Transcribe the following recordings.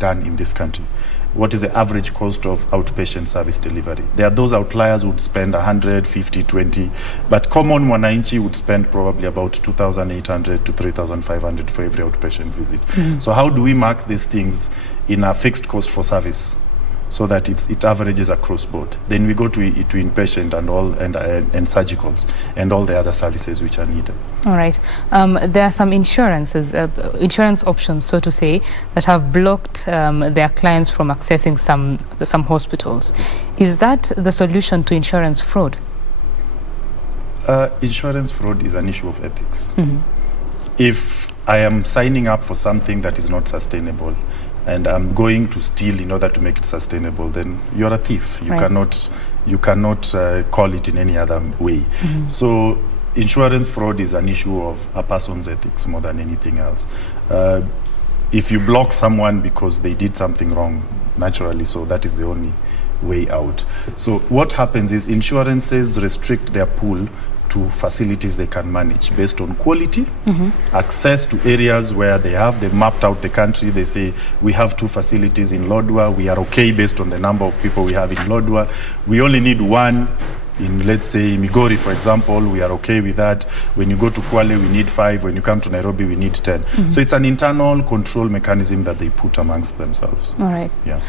done in this country. What is the average cost of outpatient service delivery? There are those outliers who would spend 150, 20, but common mwananchi would spend probably about 2,800 to 3,500 for every outpatient visit. So how do we mark these things in a fixed cost for service so that it averages across board? Then we go to inpatient and surgicals and all the other services which are needed. All right. There are some insurance options, so to say, that have blocked their clients from accessing some hospitals. Is that the solution to insurance fraud? Insurance fraud is an issue of ethics. If I am signing up for something that is not sustainable and I'm going to steal in order to make it sustainable, then you're a thief. You cannot call it in any other way. So insurance fraud is an issue of a person's ethics more than anything else. If you block someone because they did something wrong, naturally, so that is the only way out. So what happens is insurances restrict their pool to facilities they can manage based on quality, access to areas where they've mapped out the country. They say, we have 2 facilities in Lodwar, we are okay based on the number of people we have in Lodwar. We only need 1 in, let's say, Migori, for example, we are okay with that. When you go to Kwale, we need 5. When you come to Nairobi, we need 10. So it's an internal control mechanism that they put amongst themselves. All right. Yeah.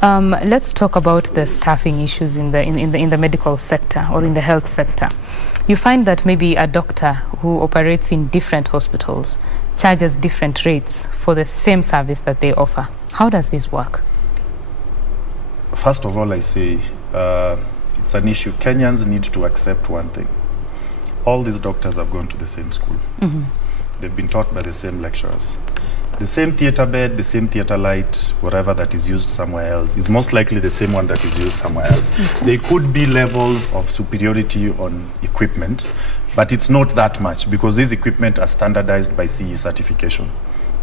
Let's talk about the staffing issues in the medical sector or in the health sector. You find that maybe a doctor who operates in different hospitals charges different rates for the same service that they offer. How does this work? First of all, I say it's an issue. Kenyans need to accept one thing. All these doctors have gone to the same school. They've been taught by the same lecturers. The same theater bed, the same theater light, whatever that is used somewhere else, is most likely the same one that is used somewhere else. There could be levels of superiority on equipment, but it's not that much because these equipment are standardized by CE certification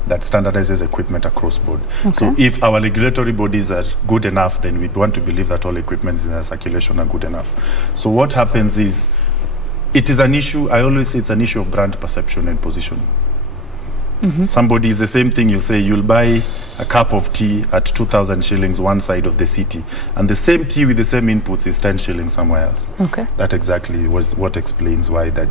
that standardizes equipment across board. So if our regulatory bodies are good enough, then we'd want to believe that all equipment in circulation are good enough. So what happens is, it is an issue, I always say it's an issue of brand perception and positioning. Somebody, it's the same thing you say, you'll buy a cup of tea at 2,000 shillings one side of the city, and the same tea with the same inputs is 10 shillings somewhere else. That exactly was what explains why the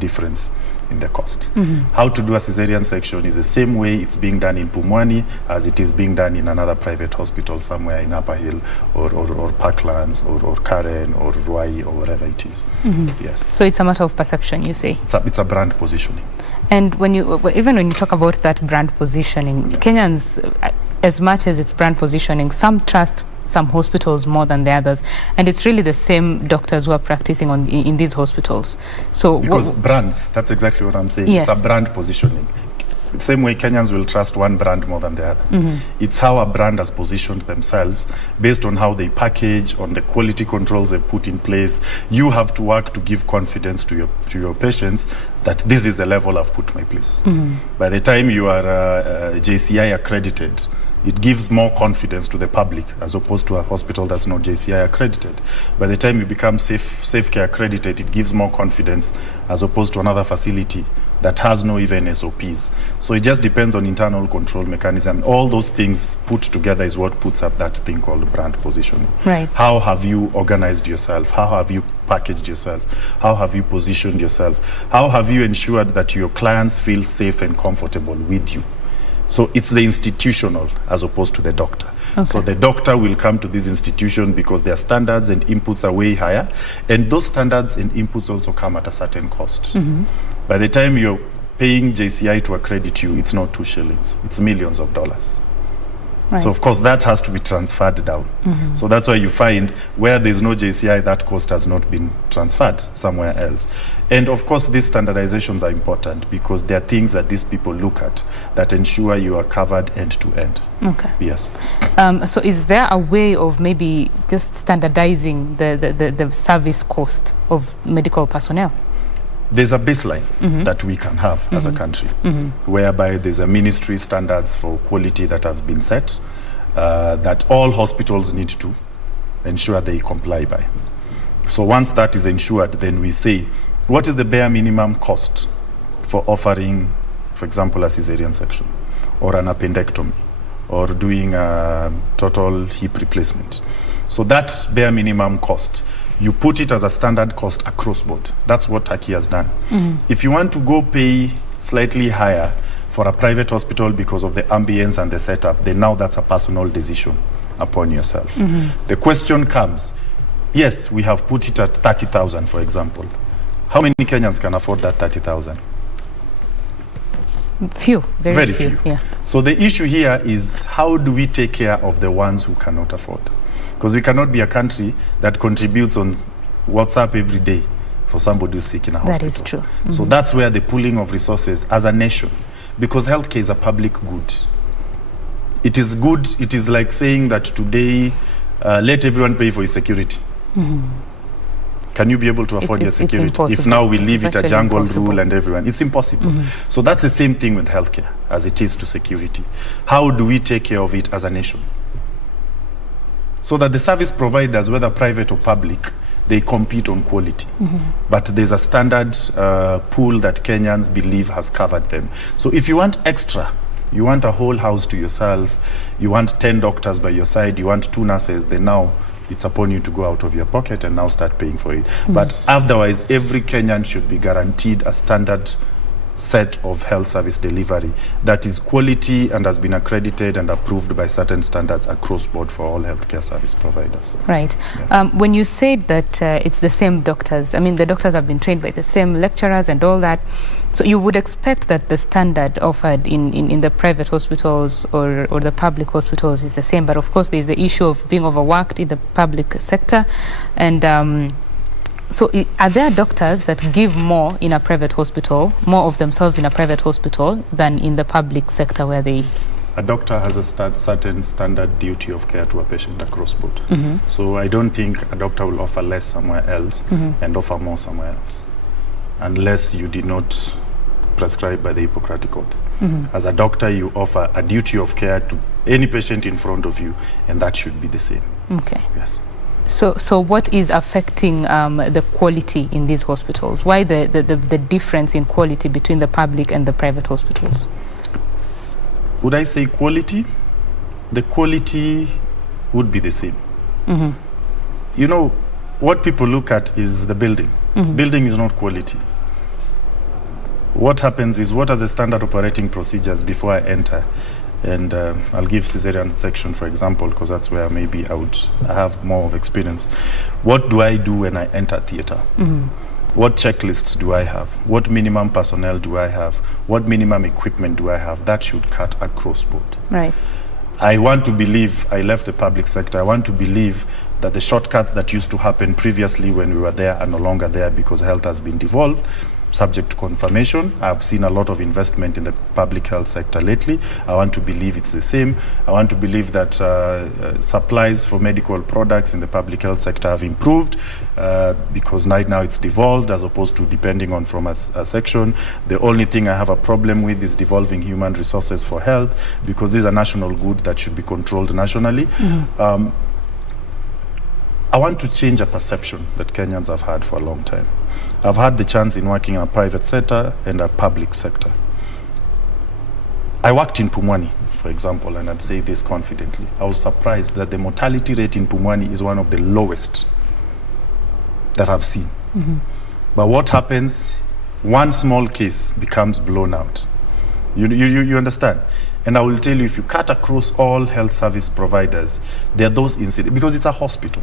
difference in the cost. How to do a cesarean section is the same way it's being done in Pumwani as it is being done in another private hospital somewhere in Upper Hill or Parklands or Karen or Ruai or wherever it is. Yes. So it's a matter of perception, you say? It's a brand positioning. And even when you talk about that brand positioning, Kenyans, as much as it's brand positioning, some trust some hospitals more than the others, and it's really the same doctors who are practicing in these hospitals. So because brands, that's exactly what I'm saying. Yes. It's a brand positioning. The same way Kenyans will trust one brand more than the other. It's how a brand has positioned themselves based on how they package, on the quality controls they put in place. You have to work to give confidence to your patients that this is the level I've put my place. By the time you are JCI accredited, it gives more confidence to the public as opposed to a hospital that's not JCI accredited. By the time you become safe care accredited, it gives more confidence as opposed to another facility that has no even SOPs. So it just depends on internal control mechanism. All those things put together is what puts up that thing called brand positioning. Right. How have you organized yourself? How have you packaged yourself? How have you positioned yourself? How have you ensured that your clients feel safe and comfortable with you? So it's the institutional as opposed to the doctor. So the doctor will come to this institution because their standards and inputs are way higher, and those standards and inputs also come at a certain cost. By the time you're paying JCI to accredit you, it's not 2 shillings, it's millions of dollars. Right. So of course that has to be transferred down. So that's why you find where there's no JCI, that cost has not been transferred somewhere else. And of course these standardizations are important because there are things that these people look at that ensure you are covered end to end. Yes. So is there a way of maybe just standardizing the service cost of medical personnel? There's a baseline that we can have as a country, whereby there's a ministry standards for quality that have been set, that all hospitals need to ensure they comply by. So once that is ensured, then we say, what is the bare minimum cost for offering, for example, a cesarean section, or an appendectomy, or doing a total hip replacement. So that bare minimum cost, you put it as a standard cost across board. That's what Turkey has done. If you want to go pay slightly higher for a private hospital because of the ambience and the setup, then now that's a personal decision upon yourself. The question comes, yes, we have put it at 30,000, for example. How many Kenyans can afford that 30,000? Few, very few. Yeah. So the issue here is, how do we take care of the ones who cannot afford? Because we cannot be a country that contributes on WhatsApp every day for somebody who's sick in a hospital. That is true. So that's where the pooling of resources as a nation, because healthcare is a public good. It is good. It is like saying that today, let everyone pay for his security. Can you be able to afford your security if now we leave it a jungle rule and everyone? It's impossible. So that's the same thing with healthcare as it is to security. How do we take care of it as a nation? So that the service providers, whether private or public, they compete on quality. But there's a standard pool that Kenyans believe has covered them. So if you want extra, you want a whole house to yourself, you want 10 doctors by your side, you want 2 nurses, then now it's upon you to go out of your pocket and now start paying for it. But otherwise, every Kenyan should be guaranteed a standard set of health service delivery that is quality and has been accredited and approved by certain standards across board for all healthcare service providers. Right. Yeah. When you said that it's the same doctors, I mean, the doctors have been trained by the same lecturers and all that, so you would expect that the standard offered in the private hospitals or the public hospitals is the same, but of course there's the issue of being overworked in the public sector. And so are there doctors that give more in a private hospital, more of themselves in a private hospital than in the public sector where they... A doctor has a certain standard duty of care to a patient across board. So I don't think a doctor will offer less somewhere else and offer more somewhere else, unless you did not prescribe by the Hippocratic Oath. As a doctor, you offer a duty of care to any patient in front of you, and that should be the same. Okay. Yes. So what is affecting the quality in these hospitals? Why the difference in quality between the public and the private hospitals? Would I say quality? The quality would be the same. You know, what people look at is the building. Building is not quality. What happens is, what are the standard operating procedures before I enter? And I'll give cesarean section, for example, because that's where maybe I have more of experience. What do I do when I enter theater? What checklists do I have? What minimum personnel do I have? What minimum equipment do I have? That should cut across board. Right. I want to believe, I left the public sector, I want to believe that the shortcuts that used to happen previously when we were there are no longer there because health has been devolved. Subject to confirmation. I've seen a lot of investment in the public health sector lately. I want to believe it's the same. I want to believe that supplies for medical products in the public health sector have improved because right now it's devolved as opposed to depending on from a section. The only thing I have a problem with is devolving human resources for health, because this is a national good that should be controlled nationally. I want to change a perception that Kenyans have had for a long time. I've had the chance in working in a private sector and a public sector. I worked in Pumwani, for example, and I'd say this confidently. I was surprised that the mortality rate in Pumwani is one of the lowest that I've seen. But what happens, one small case becomes blown out. You understand? And I will tell you, if you cut across all health service providers, there are those incidents, because it's a hospital.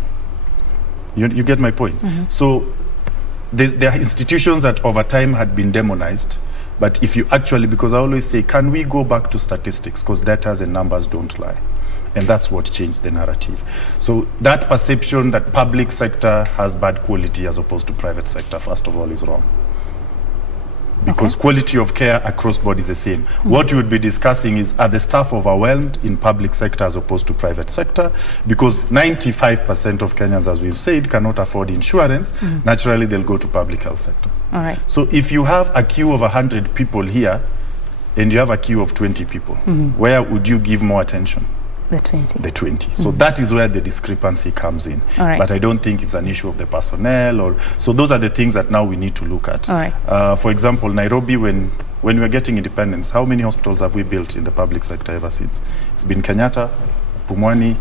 You get my point? So there are institutions that over time had been demonized, but if you actually, because I always say, can we go back to statistics, because data and numbers don't lie, and that's what changed the narrative. So that perception that public sector has bad quality as opposed to private sector, first of all, is wrong. Because quality of care across board is the same. What we would be discussing is, are the staff overwhelmed in public sector as opposed to private sector? Because 95% of Kenyans, as we've said, cannot afford insurance. Naturally, they'll go to public health sector. All right. So if you have a queue of 100 people here and you have a queue of 20 people, where would you give more attention? The 20. The 20. So that is where the discrepancy comes in. All right. But I don't think it's an issue of the personnel. So those are the things that now we need to look at. All right. For example, Nairobi, when when we were getting independence, how many hospitals have we built in the public sector ever since? It's been Kenyatta, Pumwani,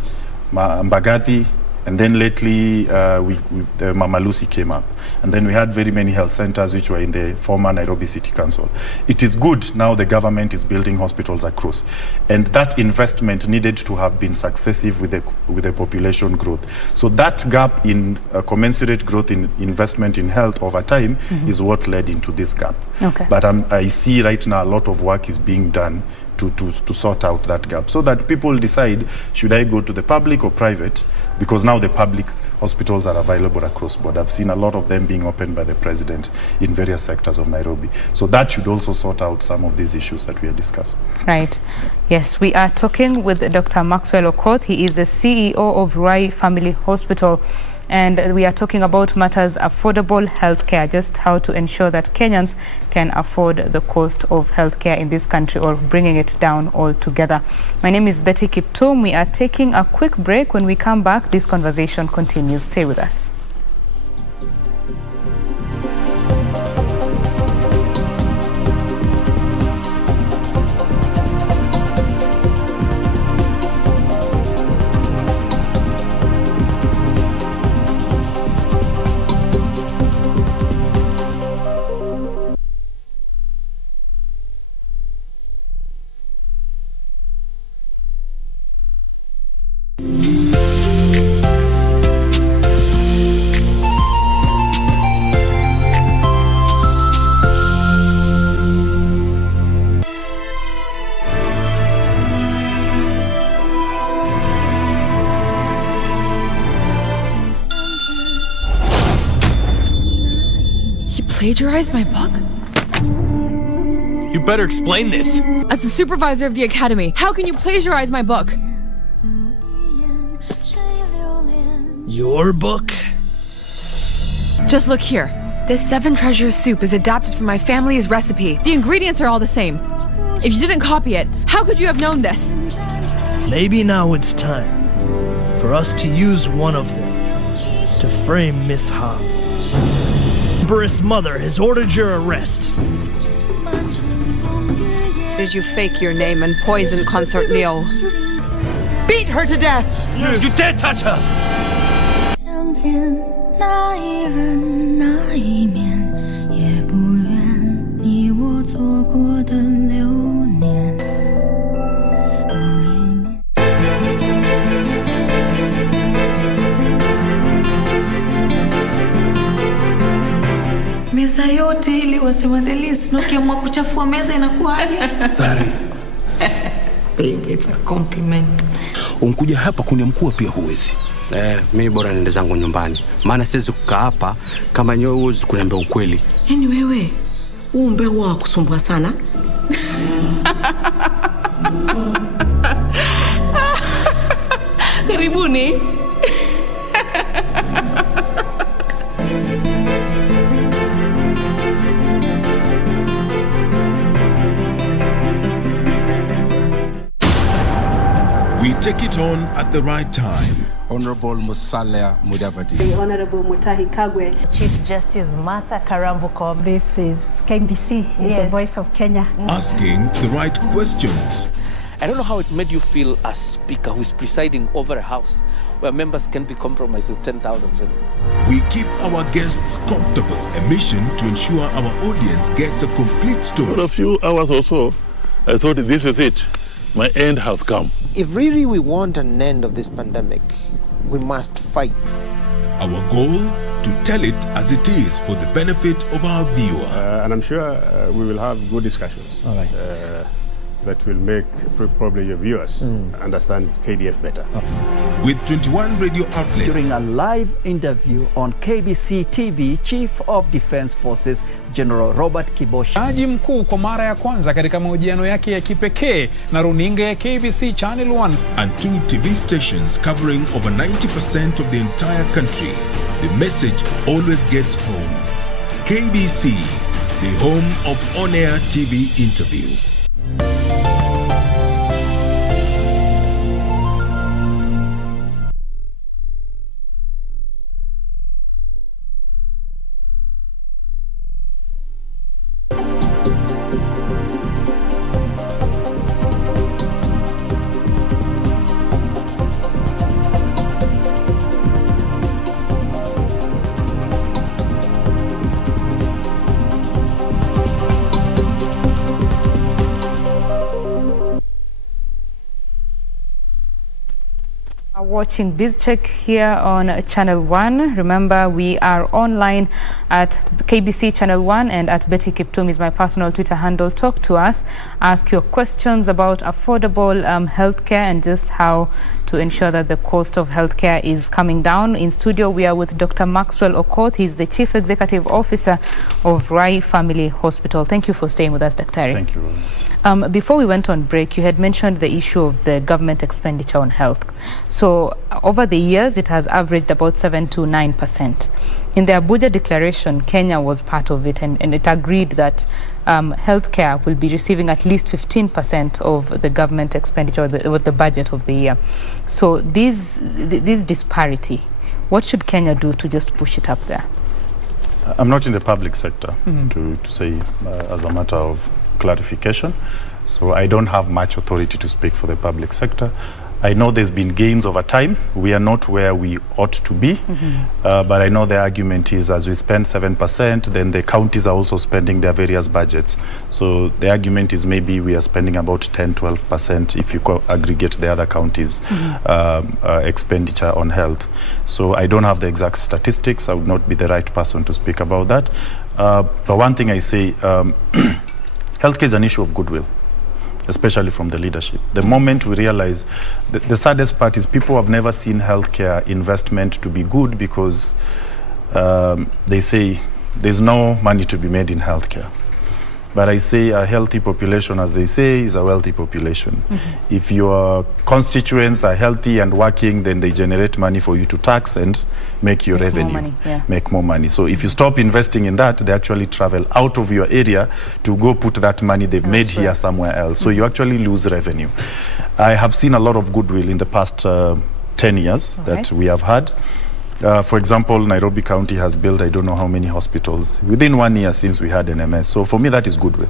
Mbagathi, and then lately Mama Lucy came up. And then we had very many health centers which were in the former Nairobi City Council. It is good now the government is building hospitals across. And that investment needed to have been successive with the population growth. So that gap in commensurate growth in investment in health over time is what led into this gap. Okay. But I see right now a lot of work is being done to sort out that gap so that people decide, should I go to the public or private? Because now the public hospitals are available across board. I've seen a lot of them being opened by the president in various sectors of Nairobi. So that should also sort out some of these issues that we are discussing. Right. Yes, we are talking with Dr. Maxwell Okoth. He is the CEO of Ruai Family Hospital. And we are talking about matters affordable healthcare, just how to ensure that Kenyans can afford the cost of healthcare in this country or bringing it down altogether. My name is Betty Kiptum. We are taking a quick break. When we come back, this conversation continues. Stay with us. Plagiarize my book? You better explain this. As the supervisor of the academy, how can you plagiarize my book? Your book? Just look here. This 7 Treasures soup is adapted from my family's recipe. The ingredients are all the same. If you didn't copy it, how could you have known this? Maybe now it's time for us to use one of them to frame Miss Ha. Empress Mother has ordered your arrest. Did you fake your name and poison Consort Leo? Beat her to death! Yes. You dare touch her! Meza yote ili wasema the least, ukiamua kuchafua meza inakuwaje? Sorry. Babe, it's a compliment. Unkuja hapa kuniamkua pia huwezi. Mimi bora niende zangu nyumbani. Maana siwezi kukaa hapa kama nyewe huwezi kuniambia ukweli. Yaani wewe, umbe huwa kusumbua sana. Karibuni. We take it on at the right time. Honorable Musalia Mudavadi. The Honorable Mutahi Kagwe. Chief Justice Martha Karambuko. This is KBC, is the voice of Kenya. Asking the right questions. I don't know how it made you feel as speaker who is presiding over a house where members can be compromised with 10,000 shillings. We keep our guests comfortable. A mission to ensure our audience gets a complete story. For a few hours or so, I thought this is it. My end has come. If really we want an end of this pandemic, we must fight. Our goal, to tell it as it is for the benefit of our viewer. And I'm sure we will have good discussions. All right. That will make probably your viewers understand KDF better. With 21 radio outlets. During a live interview on KBC TV, Chief of Defense Forces General Robert Kibosha. Jaji mkuu kwa mara ya kwanza katika mahojiano yake ya kipekee na runinga ya KBC Channel 1. And 2 TV stations covering over 90% of the entire country. The message always gets home. KBC, the home of on-air TV interviews. Watching BizCheck here on Channel 1. Remember, we are online at KBC Channel 1 and at Betty Kiptum is my personal Twitter handle. Talk to us, ask your questions about affordable healthcare and just how to ensure that the cost of healthcare is coming down. In studio, we are with Dr. Maxwell Okoth. He's the Chief Executive Officer of Rai Family Hospital. Thank you for staying with us, Dr. Thank you. Before we went on break, you had mentioned the issue of the government expenditure on health. So over the years, it has averaged about 7 to 9%. In the Abuja Declaration, Kenya was part of it, and it agreed that healthcare will be receiving at least 15% of the government expenditure or the budget of the year. So this disparity, what should Kenya do to just push it up there? I'm not in the public sector to say as a matter of clarification, so I don't have much authority to speak for the public sector. I know there's been gains over time. We are not where we ought to be, but I know the argument is as we spend 7%, then the counties are also spending their various budgets. So the argument is maybe we are spending about 10-12% if you aggregate the other counties' expenditure on health. So I don't have the exact statistics. I would not be the right person to speak about that. But one thing I say, healthcare is an issue of goodwill, especially from the leadership. The moment we realize, the saddest part is people have never seen healthcare investment to be good because they say there's no money to be made in healthcare. But I say a healthy population, as they say, is a wealthy population. If your constituents are healthy and working, then they generate money for you to tax and make your revenue, make more money. So if you stop investing in that, they actually travel out of your area to go put that money they've made here somewhere else. So you actually lose revenue. I have seen a lot of goodwill in the past 10 years that we have had. For example, Nairobi County has built I don't know how many hospitals within 1 year since we had NMS. So for me, that is goodwill.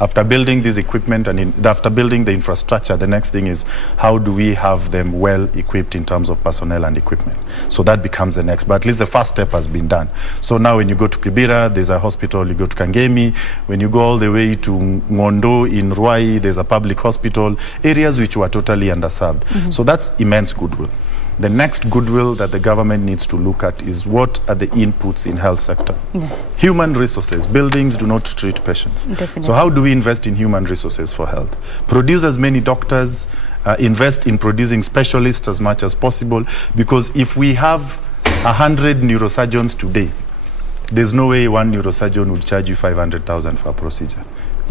After building this equipment and after building the infrastructure, the next thing is how do we have them well equipped in terms of personnel and equipment? So that becomes the next. But at least the first step has been done. So now when you go to Kibera, there's a hospital. You go to Kangemi. When you go all the way to Ngondo in Ruai, there's a public hospital. Areas which were totally underserved. So that's immense goodwill. The next goodwill that the government needs to look at is what are the inputs in health sector. Human resources. Buildings do not treat patients. So how do we invest in human resources for health? Produce as many doctors, invest in producing specialists as much as possible, because if we have 100 neurosurgeons today, there's no way one neurosurgeon would charge you 500,000 for a procedure,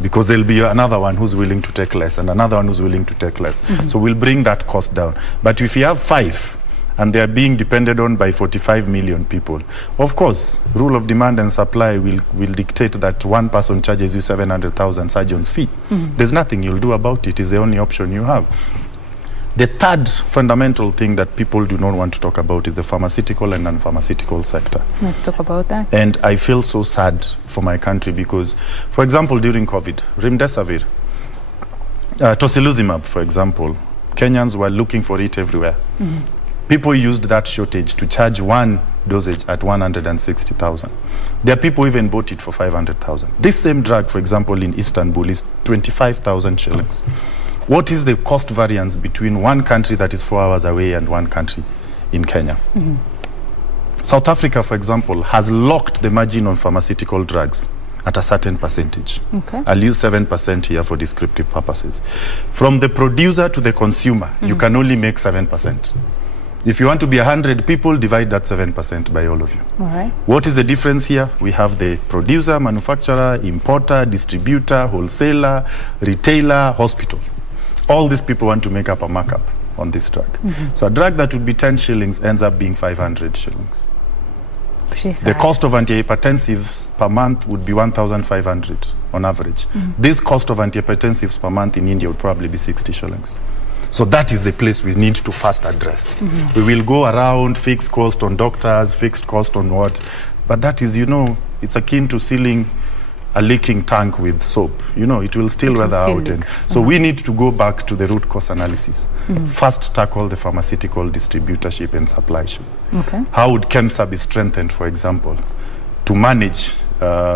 because there'll be another one who's willing to take less and another one who's willing to take less. So we'll bring that cost down. But if you have 5 and they're being depended on by 45 million people, of course, rule of demand and supply will dictate that one person charges you 700,000 surgeon's fee. There's nothing you'll do about it. It's the only option you have. The third fundamental thing that people do not want to talk about is the pharmaceutical and non-pharmaceutical sector. Let's talk about that. And I feel so sad for my country because, for example, during COVID, remdesivir, tocilizumab, for example, Kenyans were looking for it everywhere. People used that shortage to charge one dosage at 160,000. There are people who even bought it for 500,000. This same drug, for example, in Istanbul is 25,000 shillings. What is the cost variance between one country that is 4 hours away and one country in Kenya? South Africa, for example, has locked the margin on pharmaceutical drugs at a certain percentage. I'll use 7% here for descriptive purposes. From the producer to the consumer, you can only make 7%. If you want to be 100 people, divide that 7% by all of you. What is the difference here? We have the producer, manufacturer, importer, distributor, wholesaler, retailer, hospital. All these people want to make up a markup on this drug. So a drug that would be 10 shillings ends up being 500 shillings. The cost of antihypertensives per month would be 1,500 on average. This cost of antihypertensives per month in India would probably be 60 shillings. So that is the place we need to first address. We will go around, fixed cost on doctors, fixed cost on what, but that is, you know, it's akin to sealing a leaking tank with soap. You know, it will still weather out. And so we need to go back to the root cause analysis. First, tackle the pharmaceutical distributorship and supply chain. How would KEMSA be strengthened, for example, to manage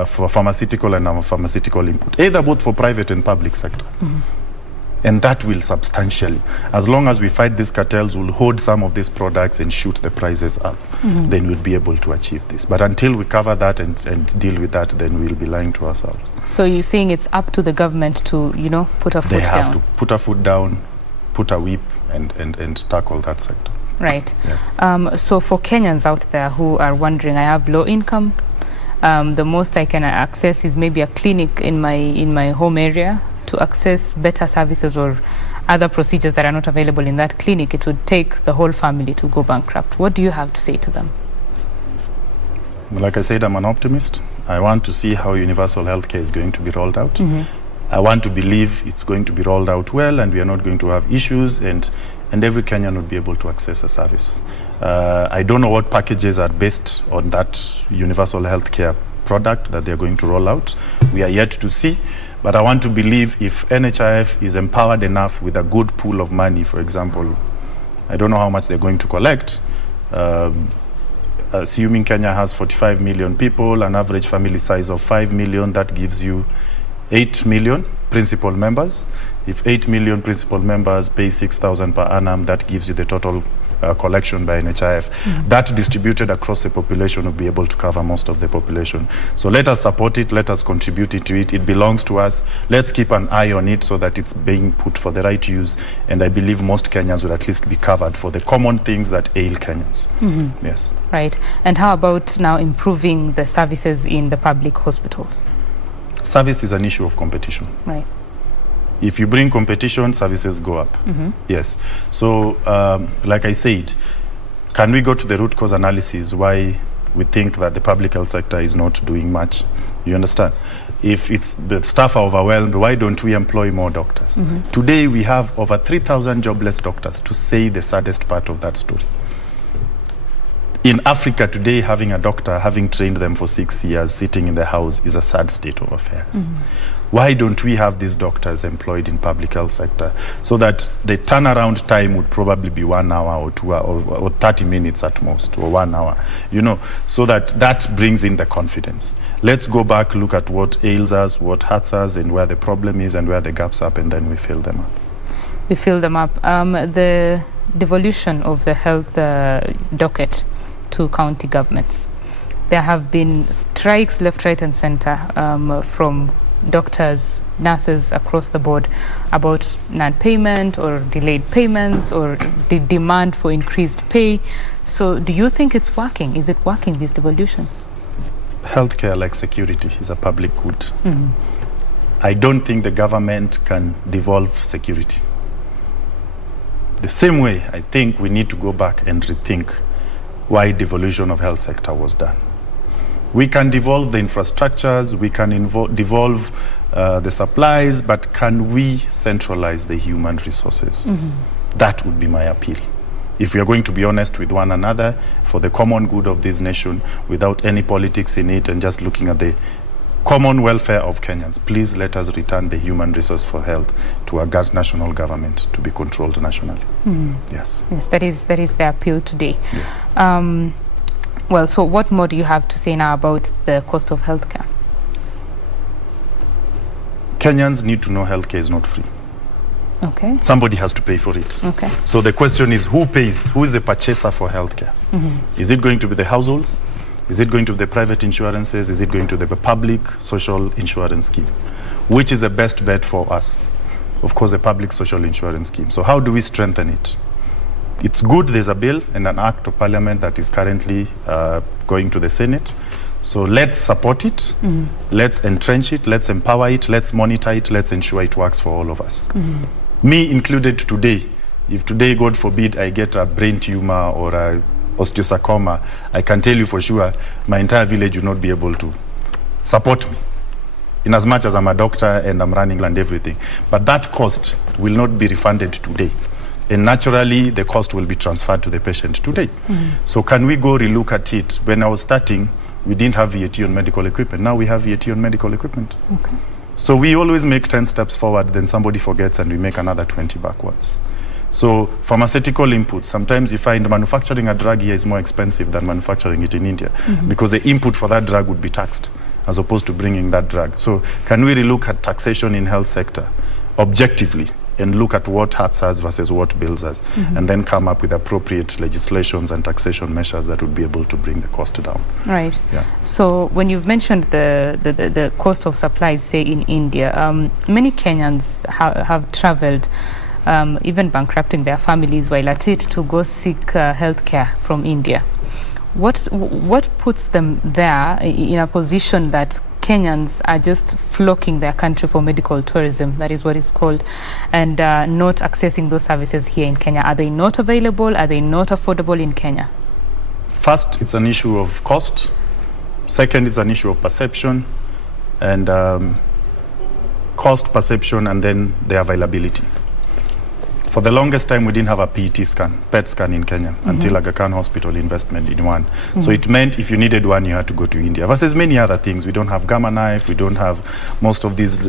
for pharmaceutical and non-pharmaceutical input, either both for private and public sector? And that will substantially, as long as we fight these cartels, we'll hold some of these products and shoot the prices up. Then we'll be able to achieve this. But until we cover that and deal with that, then we'll be lying to ourselves. So you're saying it's up to the government to, put a foot down? They have to put a foot down, put a whip, and tackle that sector. Right. Yes. So for Kenyans out there who are wondering, I have low income, the most I can access is maybe a clinic in my home area. To access better services or other procedures that are not available in that clinic, it would take the whole family to go bankrupt. What do you have to say to them? Like I said, I'm an optimist. I want to see how universal healthcare is going to be rolled out. I want to believe it's going to be rolled out well and we are not going to have issues and every Kenyan would be able to access a service. I don't know what packages are based on that universal healthcare product that they're going to roll out. We are yet to see. But I want to believe if NHIF is empowered enough with a good pool of money, for example, I don't know how much they're going to collect. Assuming Kenya has 45 million people, an average family size of 5 million, that gives you 8 million principal members. If 8 million principal members pay 6,000 per annum, that gives you the total collection by NHIF. That distributed across the population will be able to cover most of the population. So let us support it, let us contribute to it. It belongs to us. Let's keep an eye on it so that it's being put for the right use. And I believe most Kenyans will at least be covered for the common things that ail Kenyans. Yes. Right. And how about now improving the services in the public hospitals? Service is an issue of competition. Right. If you bring competition, services go up. Yes. So, like I said, can we go to the root cause analysis why we think that the public health sector is not doing much? You understand? If it's the staff are overwhelmed, why don't we employ more doctors? Today, we have over 3,000 jobless doctors, to say the saddest part of that story. In Africa today, having a doctor, having trained them for 6 years, sitting in the house is a sad state of affairs. Why don't we have these doctors employed in public health sector so that the turnaround time would probably be 1 hour or 2 hours or 30 minutes at most, or 1 hour, so that brings in the confidence. Let's go back, look at what ails us, what hurts us, and where the problem is and where the gaps are, and then we fill them up. We fill them up. The devolution of the health docket to county governments. There have been strikes left, right, and center from doctors, nurses across the board about non-payment or delayed payments or the demand for increased pay. So do you think it's working? Is it working, this devolution? Healthcare, like security, is a public good. I don't think the government can devolve security. The same way, I think we need to go back and rethink why devolution of health sector was done. We can devolve the infrastructures, we can devolve the supplies, but can we centralize the human resources? That would be my appeal. If we are going to be honest with one another for the common good of this nation, without any politics in it and just looking at the common welfare of Kenyans, please let us return the human resource for health to our national government to be controlled nationally. Yes. Yes, that is the appeal today. Yeah. Well, so what more do you have to say now about the cost of healthcare? Kenyans need to know healthcare is not free. Okay. Somebody has to pay for it. Okay. So the question is, who pays? Who is the purchaser for healthcare? Is it going to be the households? Is it going to be the private insurances? Is it going to be the public social insurance scheme? Which is the best bet for us? Of course, the public social insurance scheme. So how do we strengthen it? It's good there's a bill and an act of parliament that is currently going to the Senate. So let's support it, let's entrench it, let's empower it, let's monitor it, let's ensure it works for all of us. Me included today. If today, God forbid, I get a brain tumor or a osteosarcoma, I can tell you for sure my entire village will not be able to support me, in as much as I'm a doctor and I'm running and everything. But that cost will not be refunded today. And naturally, the cost will be transferred to the patient today. So can we go relook at it? When I was starting, we didn't have VAT on medical equipment. Now we have VAT on medical equipment. Okay. So we always make 10 steps forward, then somebody forgets and we make another 20 backwards. So pharmaceutical inputs, sometimes you find manufacturing a drug here is more expensive than manufacturing it in India because the input for that drug would be taxed as opposed to bringing that drug. So can we relook at taxation in health sector objectively and look at what hurts us versus what builds us, and then come up with appropriate legislations and taxation measures that would be able to bring the cost down. Right. Yeah. So when you've mentioned the cost of supplies, say in India, many Kenyans have traveled, even bankrupting their families while at it, to go seek healthcare from India. What puts them there in a position that Kenyans are just flocking their country for medical tourism, that is what it's called, and not accessing those services here in Kenya? Are they not available? Are they not affordable in Kenya? First, it's an issue of cost. Second, it's an issue of perception, and cost, perception, and then the availability. For the longest time, we didn't have a PET scan in Kenya until Aga Khan Hospital investment in one. So it meant if you needed one, you had to go to India. Versus many other things. We don't have gamma knife. We don't have most of these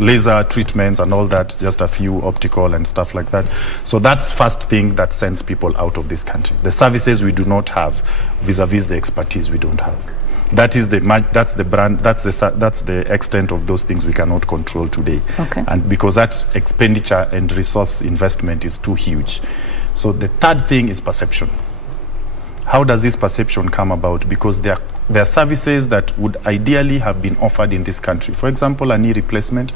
laser treatments and all that, just a few optical and stuff like that. So that's first thing that sends people out of this country. The services we do not have vis-a-vis the expertise we don't have. That's the extent of those things we cannot control today. Okay. And because that expenditure and resource investment is too huge. So the third thing is perception. How does this perception come about? Because there are services that would ideally have been offered in this country. For example, a knee replacement,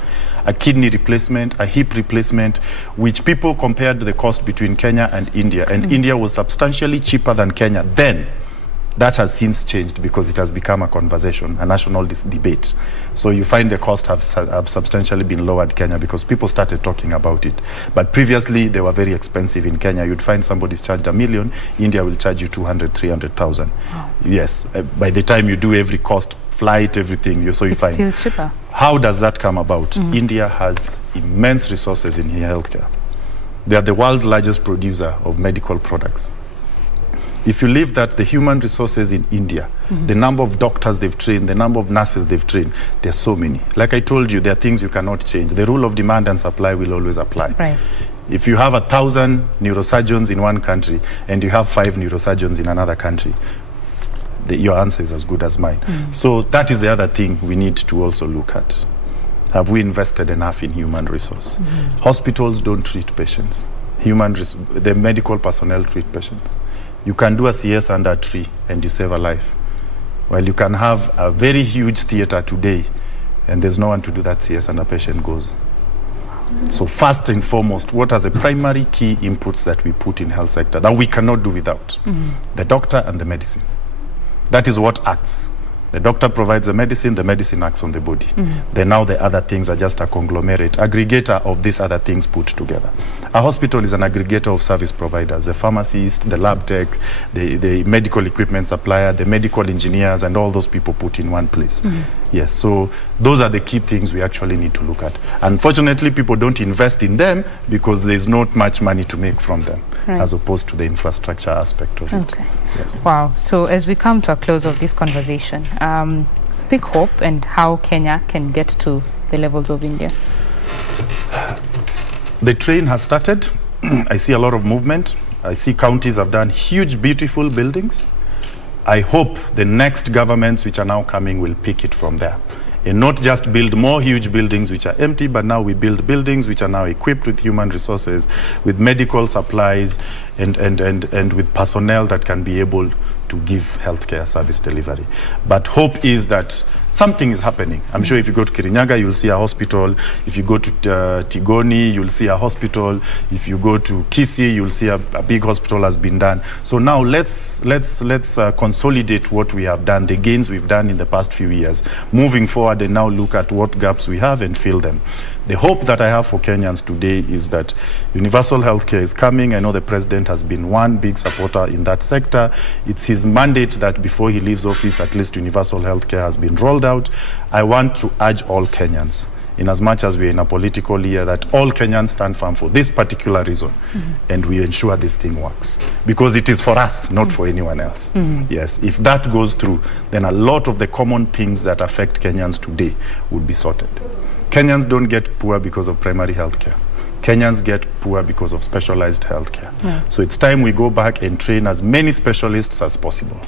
a kidney replacement, a hip replacement, which people compared the cost between Kenya and India. And India was substantially cheaper than Kenya then. That has since changed because it has become a conversation, a national debate. So you find the cost have substantially been lowered in Kenya because people started talking about it. But previously, they were very expensive in Kenya. You'd find somebody's charged $1 million. India will charge you 200,000, 300,000. Wow. Yes. By the time you do every cost, flight, everything, you find. It's still cheaper. How does that come about? India has immense resources in healthcare. They are the world's largest producer of medical products. If you leave that, the human resources in India, the number of doctors they've trained, the number of nurses they've trained, there's so many. Like I told you, there are things you cannot change. The rule of demand and supply will always apply. Right. If you have 1,000 neurosurgeons in one country and you have 5 neurosurgeons in another country, your answer is as good as mine. So that is the other thing we need to also look at. Have we invested enough in human resource? Hospitals don't treat patients. The medical personnel treat patients. You can do a CS under a tree and you save a life. Well, you can have a very huge theater today and there's no one to do that CS and a patient goes. So first and foremost, what are the primary key inputs that we put in health sector that we cannot do without? The doctor and the medicine. That is what acts. The doctor provides the medicine acts on the body. Then now the other things are just a conglomerate, aggregator of these other things put together. A hospital is an aggregator of service providers, the pharmacist, the lab tech, the medical equipment supplier, the medical engineers, and all those people put in one place. Yes, so those are the key things we actually need to look at. Unfortunately, people don't invest in them because there's not much money to make from them, as opposed to the infrastructure aspect of it. Yes. Wow. So as we come to a close of this conversation, speak hope and how Kenya can get to the levels of India. The train has started. I see a lot of movement. I see counties have done huge, beautiful buildings. I hope the next governments which are now coming will pick it from there. And not just build more huge buildings which are empty, but now we build buildings which are now equipped with human resources, with medical supplies, and with personnel that can be able to give healthcare service delivery. But hope is that something is happening. I'm sure if you go to Kirinyaga, you'll see a hospital. If you go to Tigoni, you'll see a hospital. If you go to Kisii, you'll see a big hospital has been done. So now let's consolidate what we have done, the gains we've done in the past few years, moving forward and now look at what gaps we have and fill them. The hope that I have for Kenyans today is that universal healthcare is coming. I know the president has been one big supporter in that sector. It's his mandate that before he leaves office, at least universal healthcare has been rolled out. I want to urge all Kenyans, in as much as we're in a political year, that all Kenyans stand firm for this particular reason, and we ensure this thing works. Because it is for us, not for anyone else. Yes, if that goes through, then a lot of the common things that affect Kenyans today would be sorted. Kenyans don't get poor because of primary healthcare. Kenyans get poor because of specialized healthcare. So it's time we go back and train as many specialists as possible.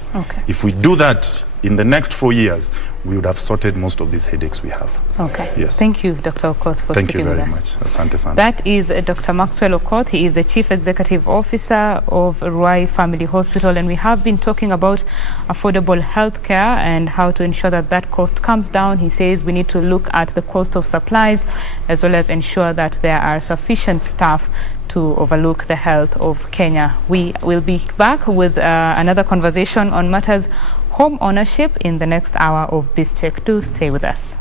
If we do that, in the next 4 years, we would have sorted most of these headaches we have. Okay. Yes. Thank you, Dr. Okoth, for speaking with us. Thank you very much. Asante sana. That is Dr. Maxwell Okoth. He is the Chief Executive Officer of Ruai Family Hospital, and we have been talking about affordable healthcare and how to ensure that that cost comes down. He says we need to look at the cost of supplies as well as ensure that there are sufficient staff to overlook the health of Kenya. We will be back with another conversation on matters home ownership in the next hour of BizCheck. Do stay with us.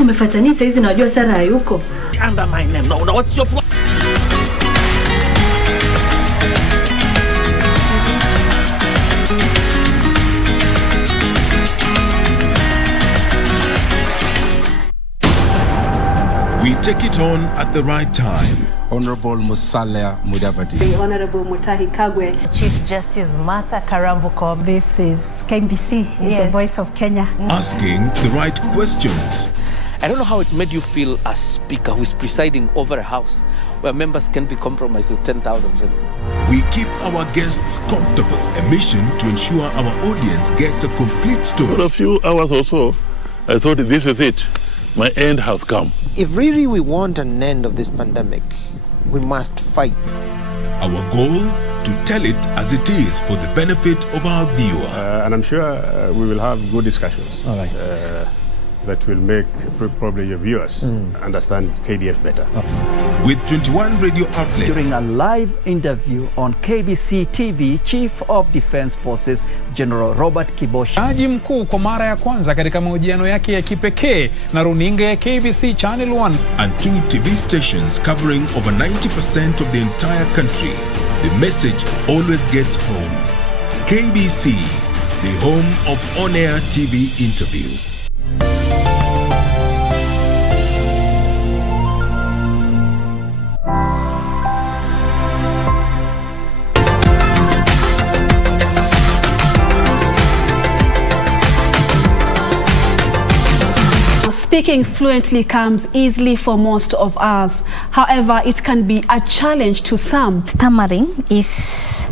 Umefuatani saizi najua Sara hayuko. Under my name. No, what's your problem? We take it on at the right time. Honorable Musalia Mudavadi. The Honorable Mutahi Kagwe. Chief Justice Martha Karambu Koome. This is KBC, the voice of Kenya. Asking the right questions. I don't know how it made you feel as speaker who is presiding over a house where members can be compromised with 10,000 shillings. We keep our guests comfortable. A mission to ensure our audience gets a complete story. For a few hours or so, I thought this is it. My end has come. If really we want an end of this pandemic, we must fight. Our goal, to tell it as it is for the benefit of our viewer. And I'm sure we will have good discussions. All right. That will make probably your viewers understand KDF better. With 21 radio outlets. During a live interview on KBC TV, Chief of Defense Forces General Robert Kibosha. Jaji mkuu kwa mara ya kwanza katika mahojiano yake ya kipekee na runinga ya KBC Channel 1. And 2 TV stations covering over 90% of the entire country. The message always gets home. KBC, the home of on-air TV interviews. Speaking fluently comes easily for most of us. However, it can be a challenge to some. Stammering is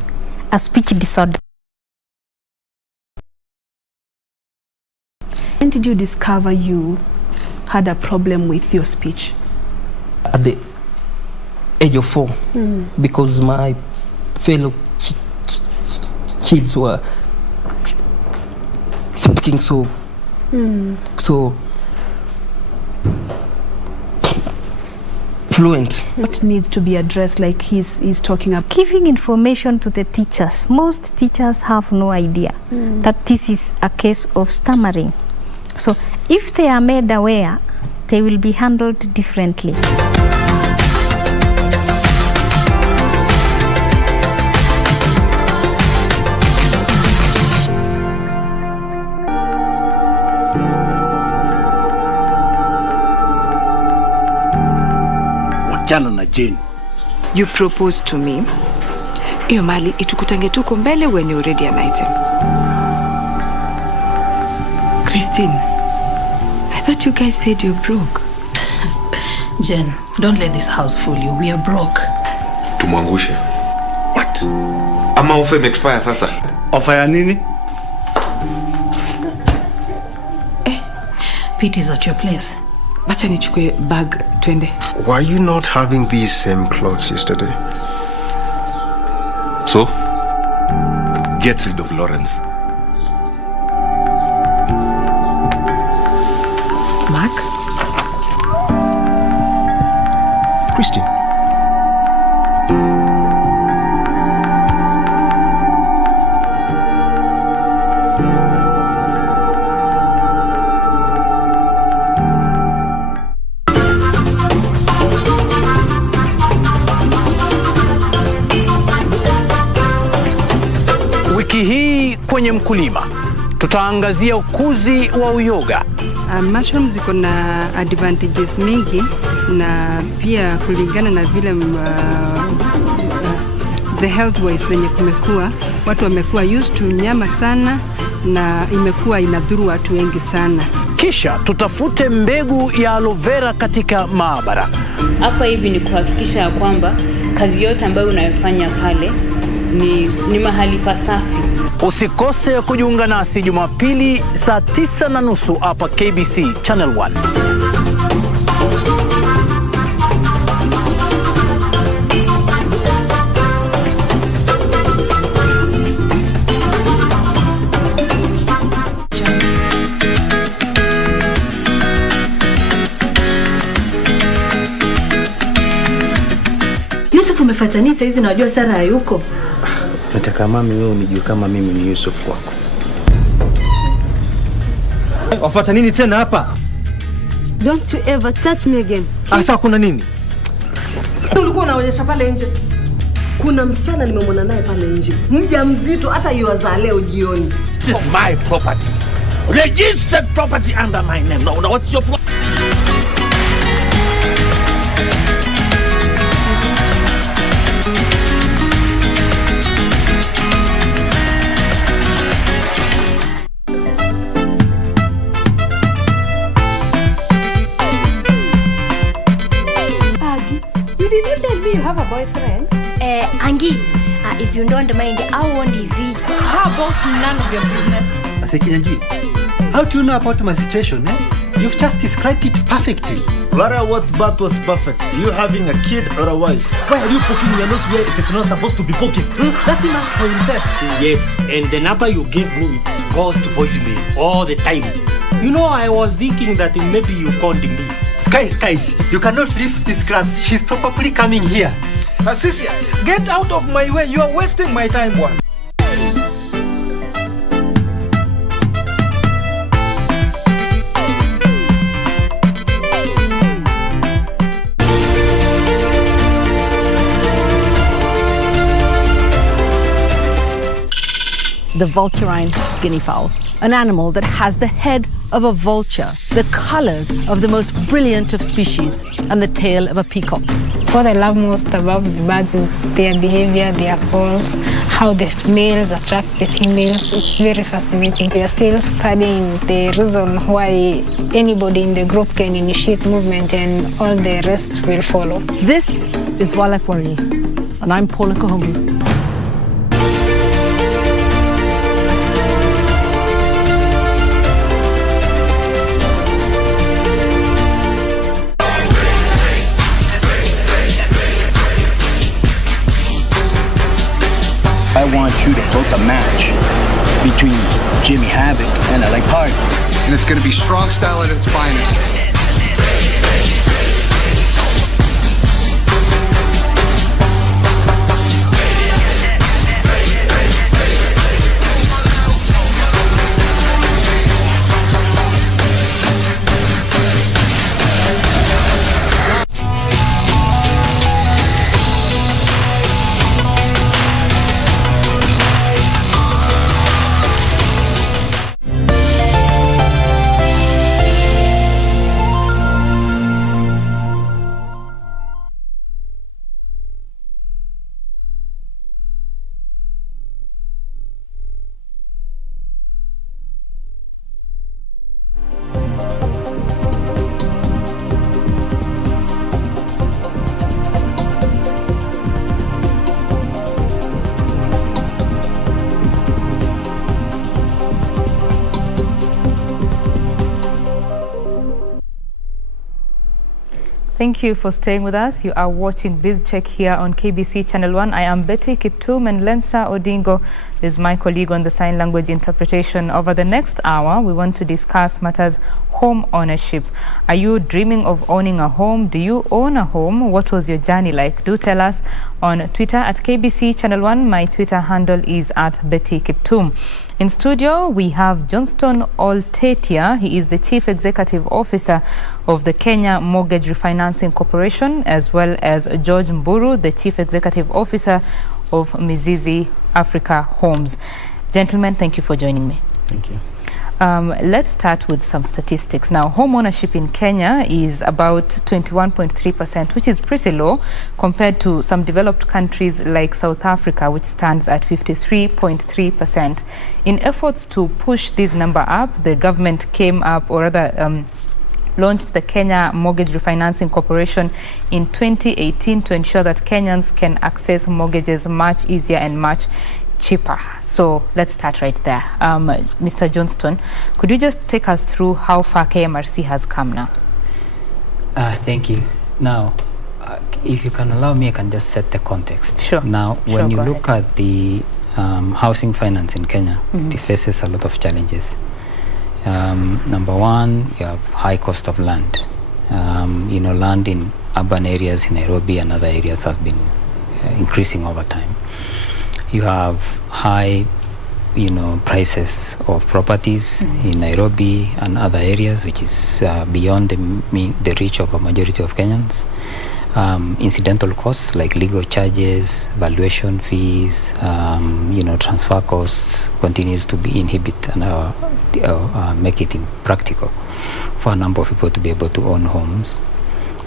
a speech disorder. When did you discover you had a problem with your speech? At the age of 4, because my fellow kids were speaking so fluent. What needs to be addressed, like he's talking about? Giving information to the teachers. Most teachers have no idea that this is a case of stammering. So if they are made aware, they will be handled differently. Jana na Jane. You proposed to me. Iyo mali itukutange tuko mbele when you already an item. Christine, I thought you guys said you're broke. Jen, don't let this house fool you. We are broke. Tumwangushe. What? Ama offer expire sasa. Offer ya nini? Pete is at your place. Bacha nichukue bag twende. Were you not having these same clothes yesterday? So, get rid of Lawrence. Mark? Christine. Wiki hii kwenye Mkulima tutaangazia ukuzi wa uyoga. Mushrooms ziko na advantages mingi na pia kulingana na vile the health wise venye kumekuwa, watu wamekuwa used to nyama sana na imekuwa inadhuru watu wengi sana. Kisha tutafute mbegu ya aloe vera katika maabara. Hapa hivi ni kuhakikisha ya kwamba kazi yote ambayo unayofanya pale ni mahali pasafi. Usikose kujiunga nasi Jumapili saa 9:30 hapa KBC Channel 1. Yusuf, umefuata nini saizi na wajua Sara hayuko? Nataka mami wewe unijue kama mimi ni Yusuf kwako. Wafuata nini tena hapa? Don't you ever touch me again. Asa kuna nini? Ulikuwa unaonyesha pale nje. Kuna msichana nimemwona naye pale nje. Mjamzito hata yuaza leo jioni. This is my property. Registered property under my name. Now what's your problem? You have a boyfriend? Angie, if you don't mind, how old is he? How about none of your business? Asekinyanji, how do you know about my situation? You've just described it perfectly. What but was perfect? You having a kid or a wife? Why are you poking your nose where it is not supposed to be poking? Let him ask for himself. Yes, and the number you gave me goes to voicemail all the time. You know, I was thinking that maybe you called me. Guys, you cannot leave this class. She's probably coming here. Assisia, get out of my way. You are wasting my time, one. The vulturine guinea fowl, an animal that has the head of a vulture, the colors of the most brilliant of species, and the tail of a peacock. What I love most about the birds is their behavior, their calls, how the males attract the females. It's very fascinating. We are still studying the reason why anybody in the group can initiate movement and all the rest will follow. This is Wildlife Warriors, and I'm Paula Kahungu. I want you to book a match between Jimmy Havoc and LA Park. And it's going to be strong style at its finest. Thank you for staying with us. You are watching BizCheck here on KBC Channel 1. I am Betty Kiptum, and Lensa Odingo is my colleague on the sign language interpretation. Over the next hour, we want to discuss matters home ownership. Are you dreaming of owning a home? Do you own a home? What was your journey like? Do tell us on Twitter at KBC Channel 1. My Twitter handle is at Betty Kiptum. In studio, we have Johnston Oltetia. He is the Chief Executive Officer of the Kenya Mortgage Refinancing Corporation, as well as George Mburu, the Chief Executive Officer of Mizizi Africa Homes. Gentlemen, thank you for joining me. Thank you. Let's start with some statistics. Now, home ownership in Kenya is about 21.3%, which is pretty low compared to some developed countries like South Africa, which stands at 53.3%. In efforts to push this number up, the government came up, or rather, launched the Kenya Mortgage Refinancing Corporation in 2018 to ensure that Kenyans can access mortgages much easier and much cheaper. So let's start right there. Mr. Johnston, could you just take us through how far KMRC has come now? Thank you. Now, if you can allow me, I can just set the context. Sure. Now, when you look at the housing finance in Kenya, it faces a lot of challenges. Number one, you have high cost of land. Land in urban areas in Nairobi and other areas has been increasing over time. You have high, prices of properties in Nairobi and other areas, which is beyond the reach of a majority of Kenyans. Incidental costs like legal charges, valuation fees, transfer costs continues to be inhibit and make it impractical for a number of people to be able to own homes.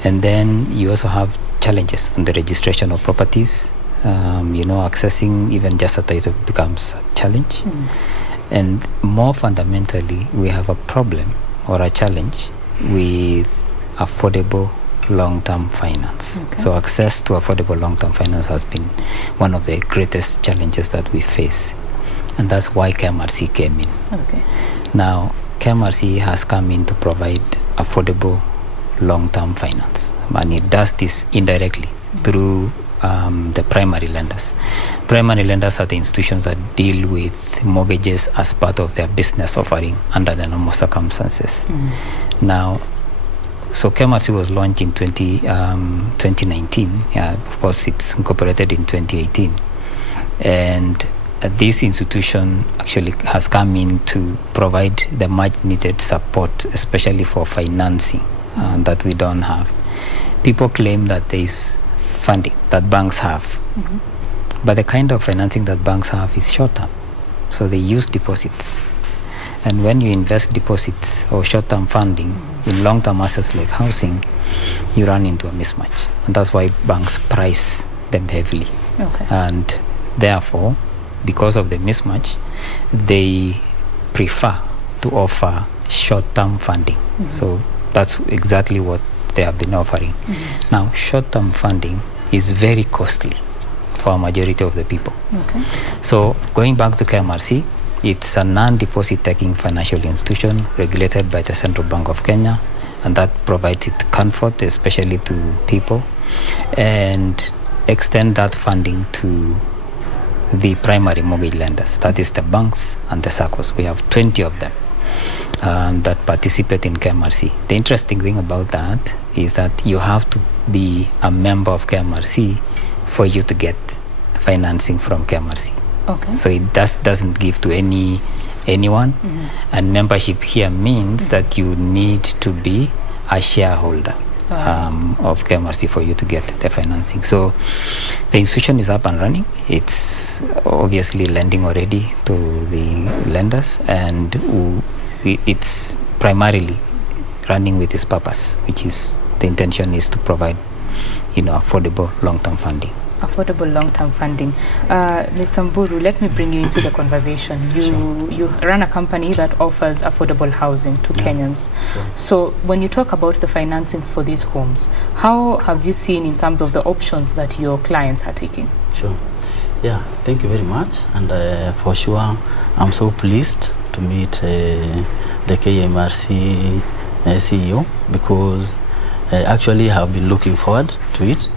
And then you also have challenges on the registration of properties. Accessing even just a title becomes a challenge. And more fundamentally, we have a problem or a challenge with affordable long-term finance. Okay. So access to affordable long-term finance has been one of the greatest challenges that we face. And that's why KMRC came in. Okay. Now, KMRC has come in to provide affordable long-term finance. And it does this indirectly through the primary lenders. Primary lenders are the institutions that deal with mortgages as part of their business offering under the normal circumstances. Now, so KMRC was launched in 2019. Of course, it's incorporated in 2018. And this institution actually has come in to provide the much needed support, especially for financing that we don't have. People claim that there is funding that banks have, but the kind of financing that banks have is short-term. So they use deposits. And when you invest deposits or short-term funding in long-term assets like housing, you run into a mismatch. And that's why banks price them heavily. Okay. And therefore, because of the mismatch, they prefer to offer short-term funding. So that's exactly what they have been offering. Now, short-term funding is very costly for a majority of the people. Okay. So going back to KMRC, it's a non-deposit taking financial institution regulated by the Central Bank of Kenya, and that provides it comfort, especially to people, and extend that funding to the primary mortgage lenders, that is the banks and the SACCOs. We have 20 of them that participate in KMRC. The interesting thing about that is that you have to be a member of KMRC for you to get financing from KMRC. Okay. So it doesn't give to anyone. And membership here means that you need to be a shareholder of KMRC for you to get the financing. So the institution is up and running. It's obviously lending already to the lenders, and it's primarily running with its purpose, which is the intention is to provide, affordable long-term funding. Affordable long-term funding. Mr. Mburu, let me bring you into the conversation. You run a company that offers affordable housing to Kenyans. Sure. So when you talk about the financing for these homes, how have you seen in terms of the options that your clients are taking? Sure. Yeah, thank you very much. And for sure, I'm so pleased to meet the KMRC CEO, because actually I have been looking forward to it,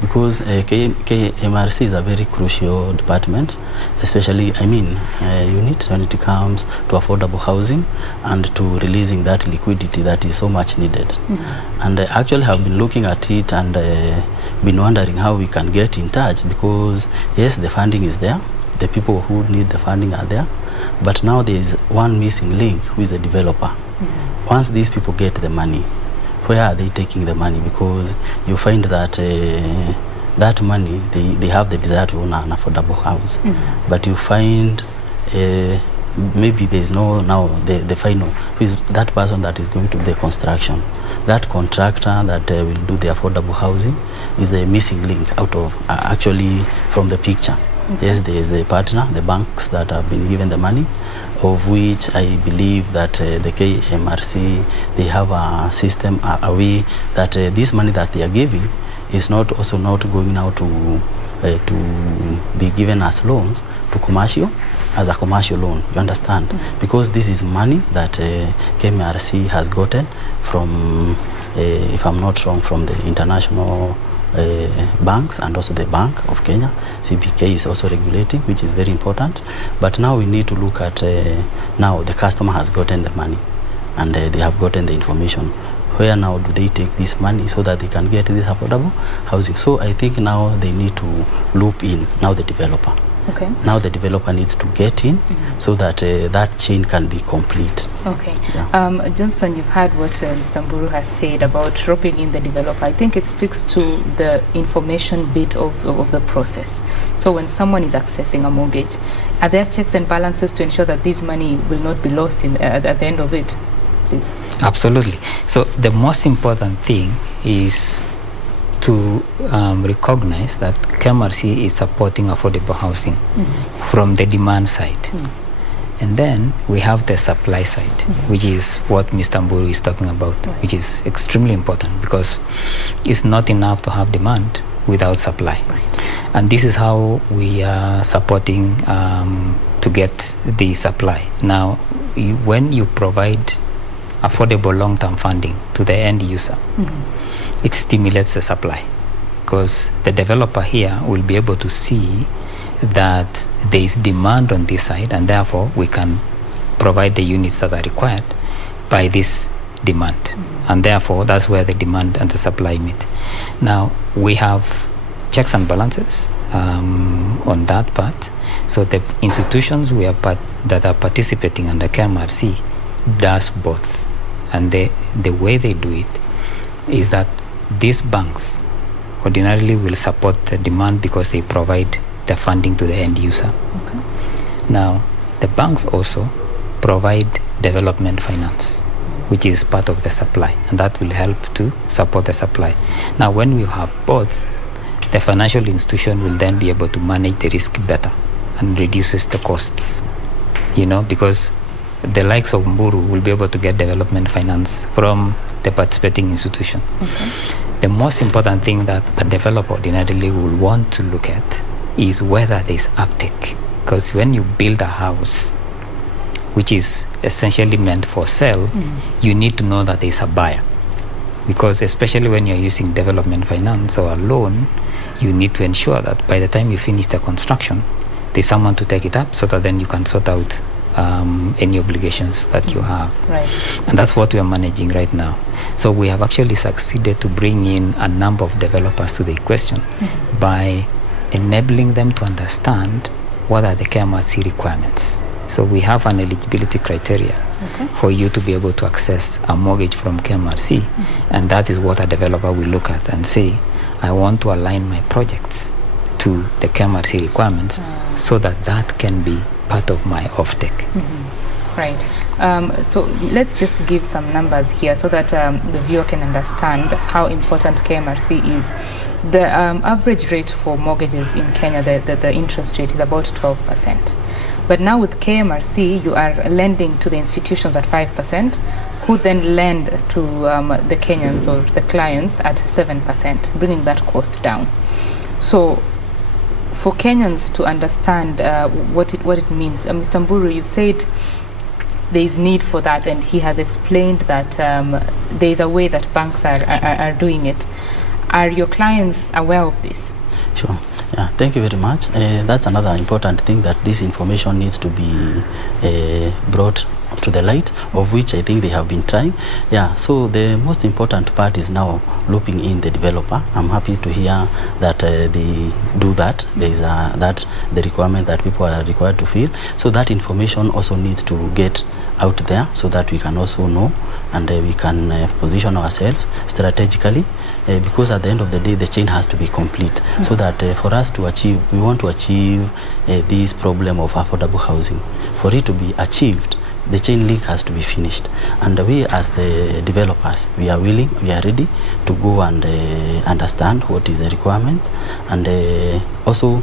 because KMRC is a very crucial department, especially unit when it comes to affordable housing and to releasing that liquidity that is so much needed. And I actually have been looking at it and been wondering how we can get in touch, because yes, the funding is there, the people who need the funding are there, but now there is one missing link, who is a developer. Once these people get the money, where are they taking the money? Because you find that that money, they have the desire to own an affordable house, but you find maybe there's no now the final, who is that person that is going to do the construction. That contractor that will do the affordable housing is a missing link out of actually from the picture. Okay. Yes, there is a partner, the banks that have been given the money, of which I believe that the KMRC, they have a system, a way that this money that they are giving is not also not going now to be given as loans to commercial, as a commercial loan, you understand? Mm-hmm. Because this is money that KMRC has gotten from, if I'm not wrong, from the international banks and also the Bank of Kenya. CBK is also regulating, which is very important. But now we need to look at, now the customer has gotten the money and they have gotten the information. Where now do they take this money so that they can get this affordable housing? So I think now they need to loop in now the developer. Okay. Now the developer needs to get in so that that chain can be complete. Okay. Yeah. Johnston, you've heard what Mr. Mburu has said about roping in the developer. I think it speaks to the information bit of the process. So when someone is accessing a mortgage, are there checks and balances to ensure that this money will not be lost at the end of it? Please. Absolutely. So the most important thing is to recognize that KMRC is supporting affordable housing from the demand side. And then we have the supply side, which is what Mr. Mburu is talking about, which is extremely important because it's not enough to have demand without supply. And this is how we are supporting to get the supply. Now, when you provide affordable long-term funding to the end user, it stimulates the supply because the developer here will be able to see that there is demand on this side and therefore we can provide the units that are required by this demand. And therefore that's where the demand and the supply meet. Now we have checks and balances on that part. So the institutions that are participating under KMRC does both. And the way they do it is that these banks ordinarily will support the demand because they provide the funding to the end user. Okay. Now, the banks also provide development finance, which is part of the supply, and that will help to support the supply. Now, when we have both, the financial institution will then be able to manage the risk better and reduces the costs, because the likes of Mburu will be able to get development finance from the participating institution. Okay. The most important thing that a developer ordinarily will want to look at is whether there's uptake. Because when you build a house, which is essentially meant for sale, you need to know that there's a buyer. Because especially when you're using development finance or a loan, you need to ensure that by the time you finish the construction, there's someone to take it up so that then you can sort out any obligations that you have. Right. And that's what we are managing right now. So we have actually succeeded to bring in a number of developers to the equation by enabling them to understand what are the KMRC requirements. So we have an eligibility criteria for you to be able to access a mortgage from KMRC, and that is what a developer will look at and say, I want to align my projects to the KMRC requirements so that can be part of my offtake. Right. So let's just give some numbers here so that the viewer can understand how important KMRC is. The average rate for mortgages in Kenya, the interest rate is about 12%. But now with KMRC, you are lending to the institutions at 5%, who then lend to the Kenyans or the clients at 7%, bringing that cost down. So for Kenyans to understand what it means, Mr. Mburu, you've said there is need for that, and he has explained that there is a way that banks are doing it. Are your clients aware of this? Sure. Yeah, thank you very much. That's another important thing, that this information needs to be brought to the light, of which I think they have been trying. Yeah, so the most important part is now looping in the developer. I'm happy to hear that they do that. There is the requirement that people are required to fill. So that information also needs to get out there so that we can also know and we can position ourselves strategically because at the end of the day the chain has to be complete, so that for us to achieve, we want to achieve this problem of affordable housing. For it to be achieved, the chain link has to be finished, and we as the developers, we are willing, we are ready to go and understand what is the requirements, and also,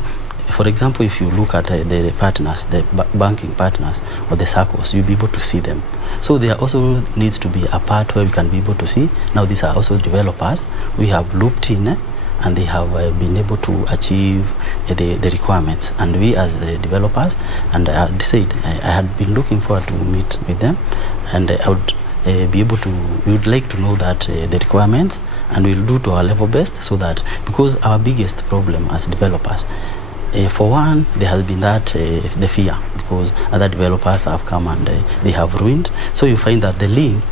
for example, if you look at the partners, the banking partners or the circles, you'll be able to see them. So there also needs to be a part where we can be able to see, now these are also developers we have looped in, and they have been able to achieve the requirements. And we as the developers, and I said I had been looking forward to meet with them, and I would be able to, we would like to know that the requirements, and we'll do to our level best, so that, because our biggest problem as developers, for one, there has been that the fear, because other developers have come and they have ruined. So you find that the link,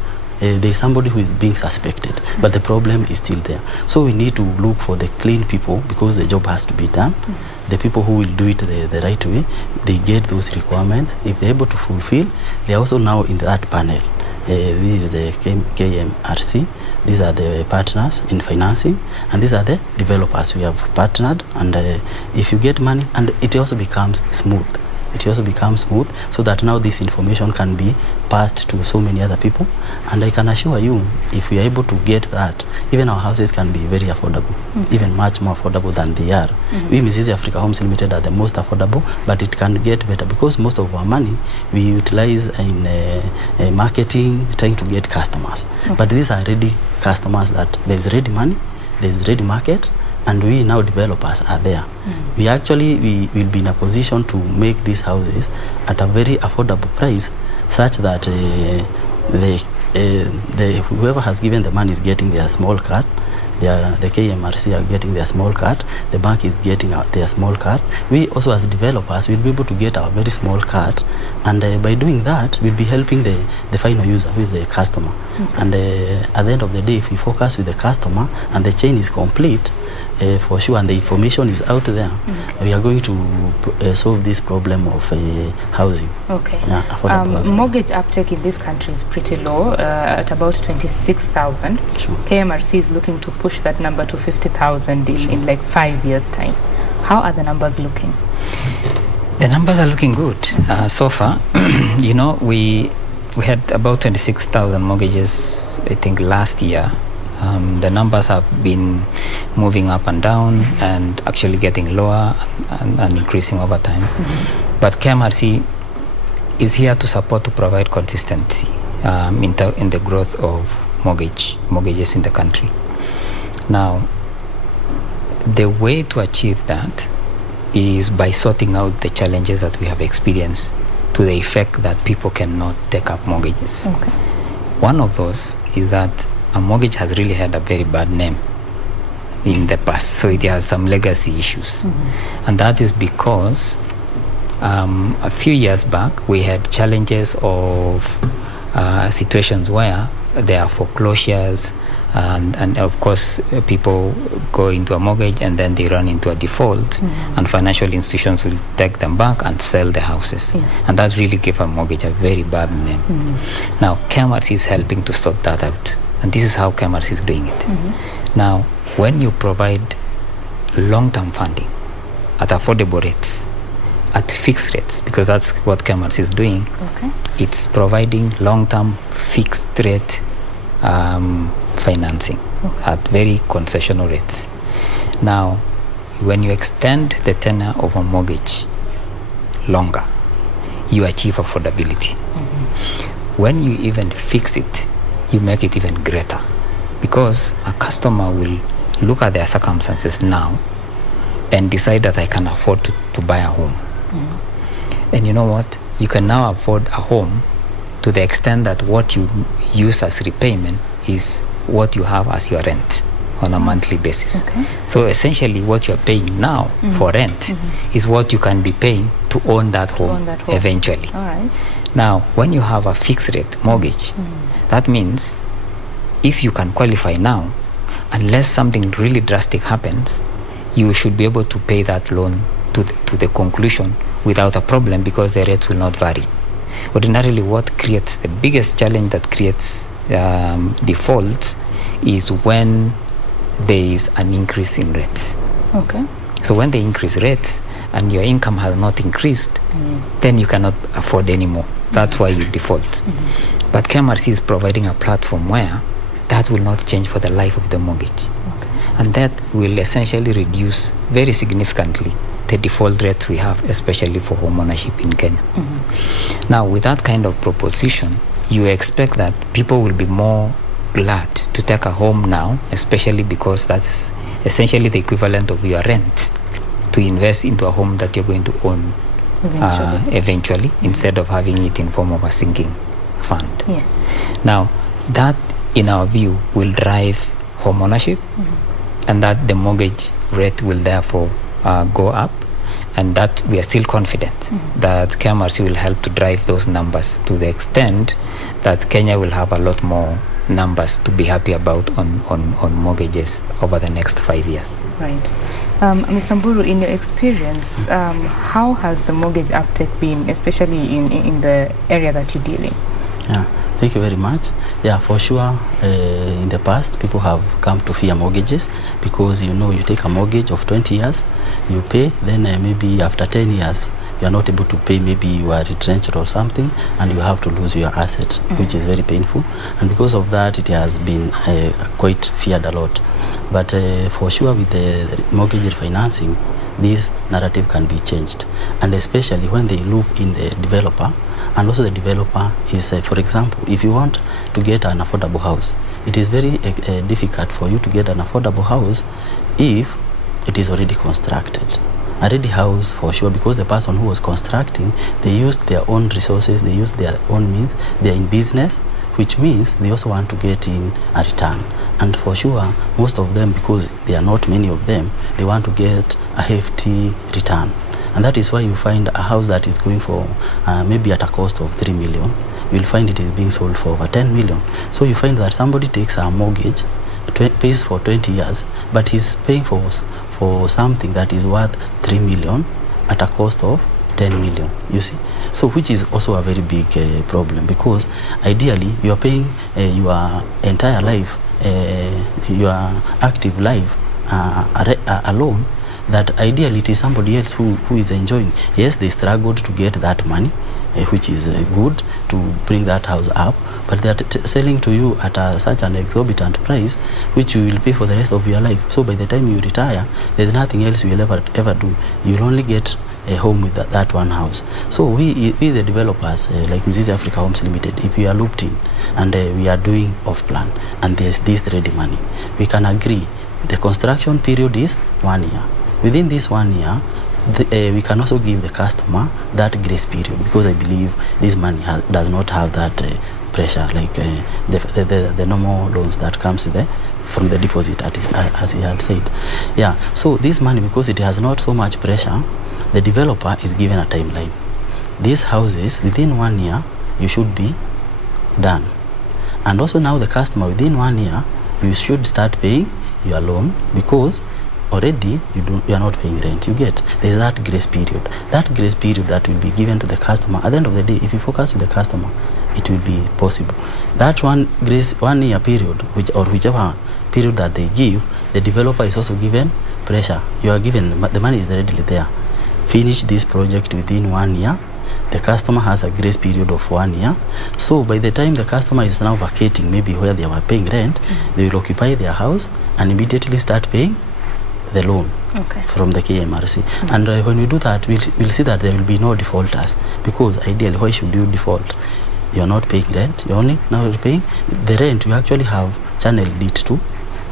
there is somebody who is being suspected, but the problem is still there. So we need to look for the clean people, because the job has to be done. The people who will do it the right way, they get those requirements. If they're able to fulfill, they are also now in that panel. This is the KMRC. These are the partners in financing, and these are the developers we have partnered. And if you get money, and it also becomes smooth. It also becomes smooth, so that now this information can be passed to so many other people. And I can assure you, if we are able to get that, even our houses can be very affordable, even much more affordable than they are. We Mrs. Africa Homes Limited are the most affordable, but it can get better, because most of our money we utilize in marketing, trying to get customers. But these are ready customers, that there's ready money, there's ready market, and we now developers are there. We will be in a position to make these houses at a very affordable price, such that whoever has given the money is getting their small cut, the KMRC are getting their small cut, the bank is getting their small cut. We also as developers will be able to get our very small cut, and by doing that we'll be helping the final user, who is the customer. And at the end of the day, if we focus with the customer and the chain is complete, for sure, and the information is out there, we are going to solve this problem of housing. Okay. Yeah, affordable housing. Mortgage uptake in this country is pretty low, at about 26,000. Sure. KMRC is looking to push that number to 50,000 in like 5 years' time. How are the numbers looking? The numbers are looking good so far. You know, we had about 26,000 mortgages, I think, last year. The numbers have been moving up and down, and actually getting lower and increasing over time. But KMRC is here to support, to provide consistency in the growth of mortgages in the country. Now, the way to achieve that is by sorting out the challenges that we have experienced, to the effect that people cannot take up mortgages. One of those is that a mortgage has really had a very bad name in the past, so it has some legacy issues. And that is because a few years back we had challenges of situations where there are foreclosures, and of course people go into a mortgage and then they run into a default, and financial institutions will take them back and sell the houses, and that really gave a mortgage a very bad name. Now KMRC is helping to sort that out, and this is how KMRC is doing it. Now, when you provide long-term funding at affordable rates, at fixed rates, because that's what KMRC is doing, it's providing long-term fixed rate financing at very concessional rates. Now, when you extend the tenure of a mortgage longer, you achieve affordability. When you even fix it, you make it even greater, because a customer will look at their circumstances now and decide that I can afford to buy a home. And you know what? You can now afford a home to the extent that what you use as repayment is what you have as your rent on a monthly basis. So essentially what you're paying now for rent is what you can be paying to own that home, eventually. Now, when you have a fixed rate mortgage, that means if you can qualify now, unless something really drastic happens, you should be able to pay that loan to the conclusion without a problem, because the rates will not vary. Ordinarily, what creates the biggest challenge that creates defaults is when there is an increase in rates. Okay. So when they increase rates and your income has not increased, then you cannot afford anymore. That's why you default. But KMRC is providing a platform where that will not change for the life of the mortgage. And that will essentially reduce very significantly the default rates we have, especially for home ownership in Kenya. Now, with that kind of proposition, you expect that people will be more glad to take a home now, especially because that's essentially the equivalent of your rent, to invest into a home that you're going to own eventually instead of having it in form of a sinking fund. Yes. Now, that, in our view, will drive home ownership, and that the mortgage rate will therefore go up, and that we are still confident that KMRC will help to drive those numbers to the extent that Kenya will have a lot more numbers to be happy about on mortgages over the next 5 years. Right. Mr. Mburu, in your experience, how has the mortgage uptake been, especially in the area that you deal in? Yeah, thank you very much. Yeah, for sure, in the past, people have come to fear mortgages because, you know, you take a mortgage of 20 years, you pay, then maybe after 10 years, you are not able to pay, maybe you are retrenched or something, and you have to lose your asset, which is very painful. And because of that, it has been quite feared a lot. But for sure, with the mortgage refinancing, this narrative can be changed. And especially when they look in the developer, and also the developer is, for example, if you want to get an affordable house, it is very difficult for you to get an affordable house if it is already constructed. A ready house, for sure, because the person who was constructing, they used their own resources, they used their own means, they are in business, which means they also want to get in a return. And for sure, most of them, because there are not many of them, they want to get a hefty return. And that is why you find a house that is going for maybe at a cost of 3 million, you'll find it is being sold for over 10 million. So you find that somebody takes a mortgage, pays for 20 years, but he's paying for something that is worth 3 million at a cost of 10 million, you see. So which is also a very big problem, because ideally you are paying your entire life, your active life alone, that ideally it is somebody else who is enjoying. Yes, they struggled to get that money, which is good to bring that house up, but they are selling to you at such an exorbitant price, which you will pay for the rest of your life. So by the time you retire, there's nothing else you will ever do. You'll only get a home with that one house. So we the developers, like Mzizi Africa Homes Limited, if we are looped in and we are doing off plan and there's this ready money, we can agree the construction period is 1 year. Within this 1 year, we can also give the customer that grace period, because I believe this money does not have that pressure like the normal loans that comes from the deposit, as he had said. Yeah, so this money, because it has not so much pressure, the developer is given a timeline. These houses, within 1 year, you should be done. And also now the customer, within 1 year, you should start paying your loan, because already you are not paying rent. You get, there is that grace period. That grace period that will be given to the customer. At the end of the day, if you focus with the customer, it will be possible. That 1 year period, whichever period that they give, the developer is also given pressure. You are given, the money is readily there. Finish this project within 1 year. The customer has a grace period of 1 year. So by the time the customer is now vacating, maybe where they were paying rent, they will occupy their house and immediately start paying the loan from the KMRC. And when we do that, we'll see that there will be no defaulters, because ideally, why should you default? You're not paying rent, you're only now paying the rent. You actually have channeled it to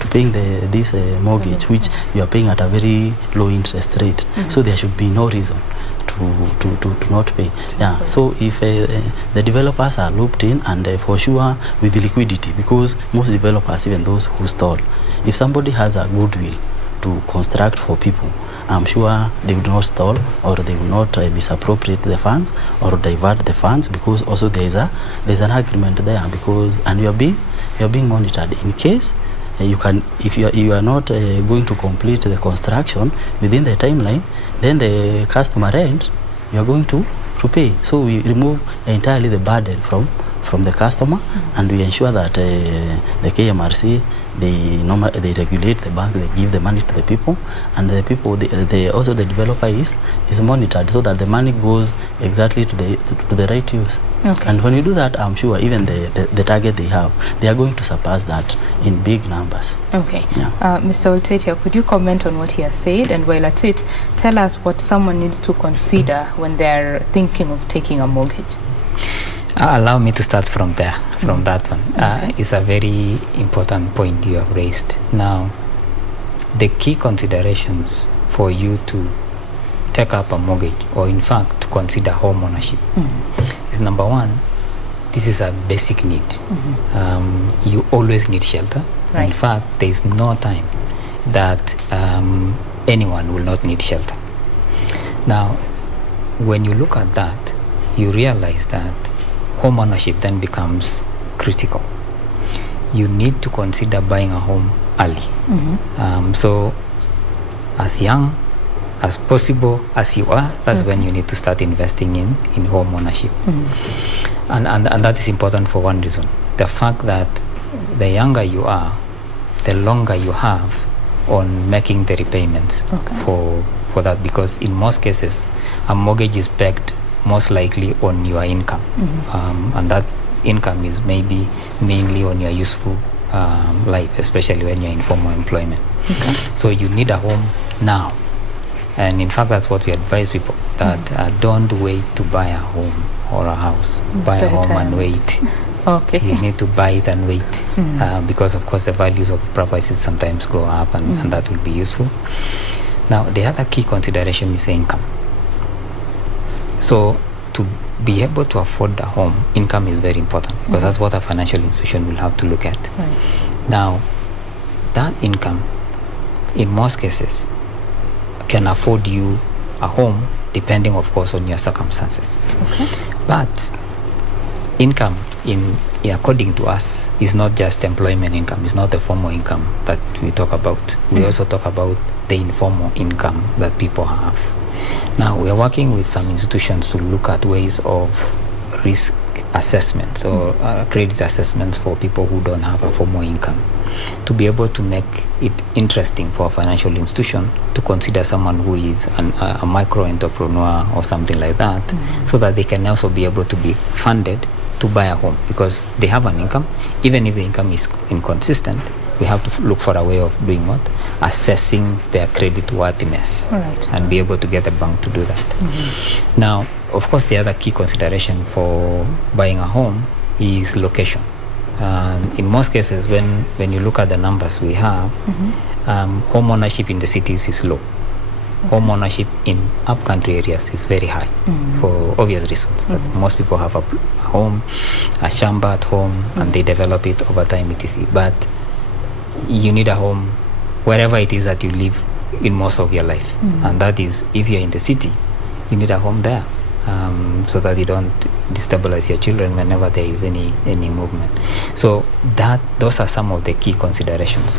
paying this mortgage, which you are paying at a very low interest rate. So there should be no reason to not pay. Yeah, so if the developers are looped in, and for sure with the liquidity, because most developers, even those who stall, if somebody has a goodwill to construct for people, I'm sure they would not stall, or they will not misappropriate the funds or divert the funds, because also there's an agreement there, because, and you are being monitored in case you can, if you are not going to complete the construction within the timeline, then the customer rent you are going to pay. So we remove entirely the burden from the customer, and we ensure that the KMRC they regulate the bank, they give the money to the people, and the people, also the developer is monitored so that the money goes exactly to the right use. Okay. And when you do that, I'm sure even the target they have, they are going to surpass that in big numbers. Okay. Yeah. Mr. Oltetia, could you comment on what he has said, and while at it, tell us what someone needs to consider when they're thinking of taking a mortgage? Allow me to start from there, from that one. It's a very important point you have raised. Now, the key considerations for you to take up a mortgage, or in fact to consider home ownership, is number one, this is a basic need. You always need shelter. Right. In fact, there is no time that anyone will not need shelter. Now, when you look at that, you realize that home ownership then becomes critical. You need to consider buying a home early. So as young as possible as you are, that's when you need to start investing in home ownership. And that is important for one reason. The fact that the younger you are, the longer you have on making the repayments for that, because in most cases a mortgage is pegged most likely on your income, and that income is maybe mainly on your useful life, especially when you're in formal employment. So you need a home now, and in fact that's what we advise people, that don't wait to buy a home or a house. Buy a home and wait. You need to buy it and wait, because of course the values of prices sometimes go up, and that will be useful. Now the other key consideration is income. So to be able to afford a home, income is very important, because that's what a financial institution will have to look at. Now, that income, in most cases, can afford you a home, depending, of course, on your circumstances. But income, according to us, is not just employment income. It's not the formal income that we talk about. We also talk about the informal income that people have. Now, we are working with some institutions to look at ways of risk assessments or credit assessments for people who don't have a formal income, to be able to make it interesting for a financial institution to consider someone who is a micro entrepreneur or something like that, so that they can also be able to be funded to buy a home, because they have an income. Even if the income is inconsistent, we have to look for a way of doing what? Assessing their credit worthiness, and be able to get a bank to do that. Now, of course, the other key consideration for buying a home is location. In most cases, when you look at the numbers we have, home ownership in the cities is low. Home ownership in upcountry areas is very high, for obvious reasons. That most people have a home, a shamba at home, and they develop it over time, etc. But you need a home wherever it is that you live in most of your life, and that is, if you're in the city, you need a home there, so that you don't destabilize your children whenever there is any movement. So those are some of the key considerations.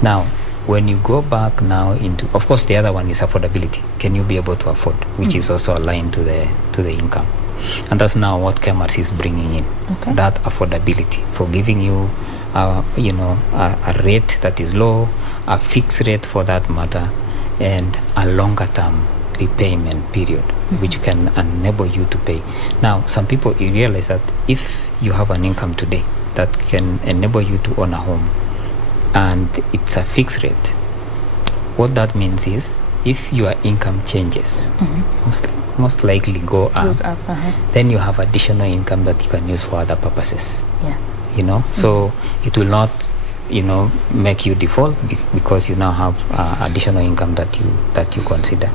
Now, when you go back now into, of course, the other one is affordability. Can you be able to afford, which is also aligned to the income, and that's now what KMRC is bringing in, that affordability for giving you a rate that is low, a fixed rate for that matter, and a longer term repayment period, which can enable you to pay. Now, some people realize that if you have an income today that can enable you to own a home, and it's a fixed rate, what that means is, if your income changes, most likely go up, then you have additional income that you can use for other purposes. So it will not make you default, because you now have additional income that you consider.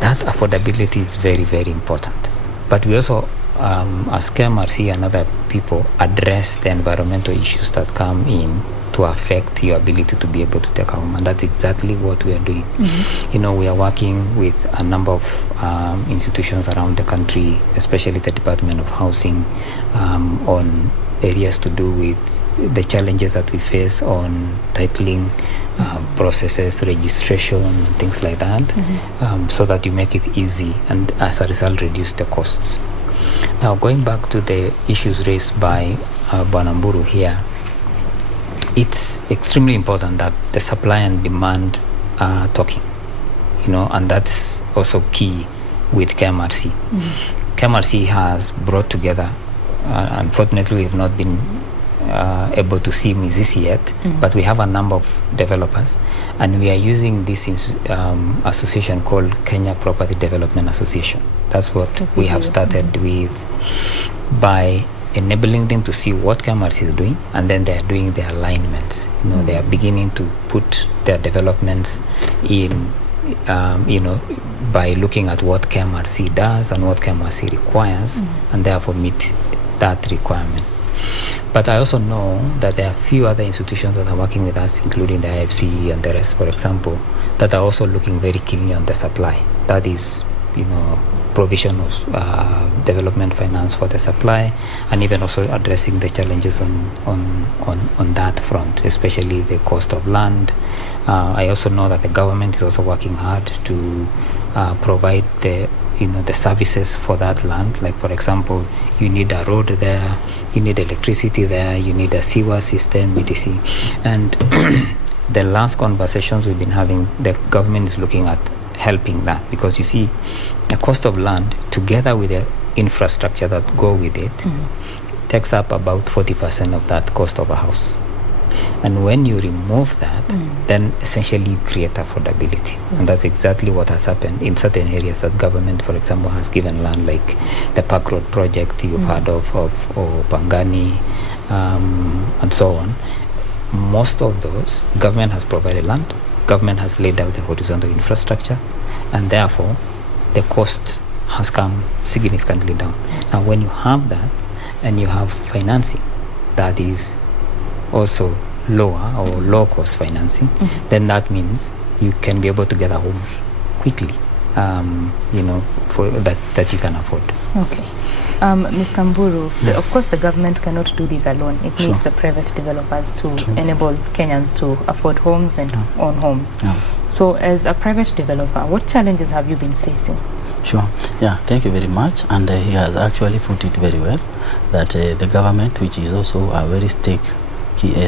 That affordability is very, very important. But we also, as KMRC and other people, address the environmental issues that come in to affect your ability to be able to take a home, and that's exactly what we are doing. We are working with a number of institutions around the country, especially the Department of Housing, on areas to do with the challenges that we face on titling processes, registration, things like that, so that you make it easy, and as a result reduce the costs. Now, going back to the issues raised by Bwana Mburu here, it's extremely important that the supply and demand are talking, and that's also key with KMRC. KMRC has brought together, unfortunately we have not been able to see Mizizi yet, but we have a number of developers, and we are using this association called Kenya Property Development Association. That's what we have started with, by enabling them to see what KMRC is doing, and then they are doing their alignments. They are beginning to put their developments in, by looking at what KMRC does and what KMRC requires, and therefore meet that requirement. But I also know that there are a few other institutions that are working with us, including the IFC and the rest, for example, that are also looking very keenly on the supply. That is, provision of development finance for the supply, and even also addressing the challenges on that front, especially the cost of land. I also know that the government is also working hard to provide the services for that land. Like, for example, you need a road there, you need electricity there, you need a sewer system, etc. And the last conversations we've been having, the government is looking at helping that, because you see, the cost of land together with the infrastructure that go with it takes up about 40% of that cost of a house. And when you remove that, then essentially you create affordability. And that's exactly what has happened in certain areas that government, for example, has given land, like the Park Road project you've heard of, or Pangani, and so on. Most of those, government has provided land, government has laid out the horizontal infrastructure, and therefore the cost has come significantly down. And when you have that, and you have financing that is also lower or low cost financing, then that means you can be able to get a home quickly, for that you can afford. Okay. Mr. Mburu, of course the government cannot do this alone. It needs the private developers to enable Kenyans to afford homes and own homes. So as a private developer, what challenges have you been facing? Sure. Yeah, thank you very much. And he has actually put it very well, that the government, which is also a very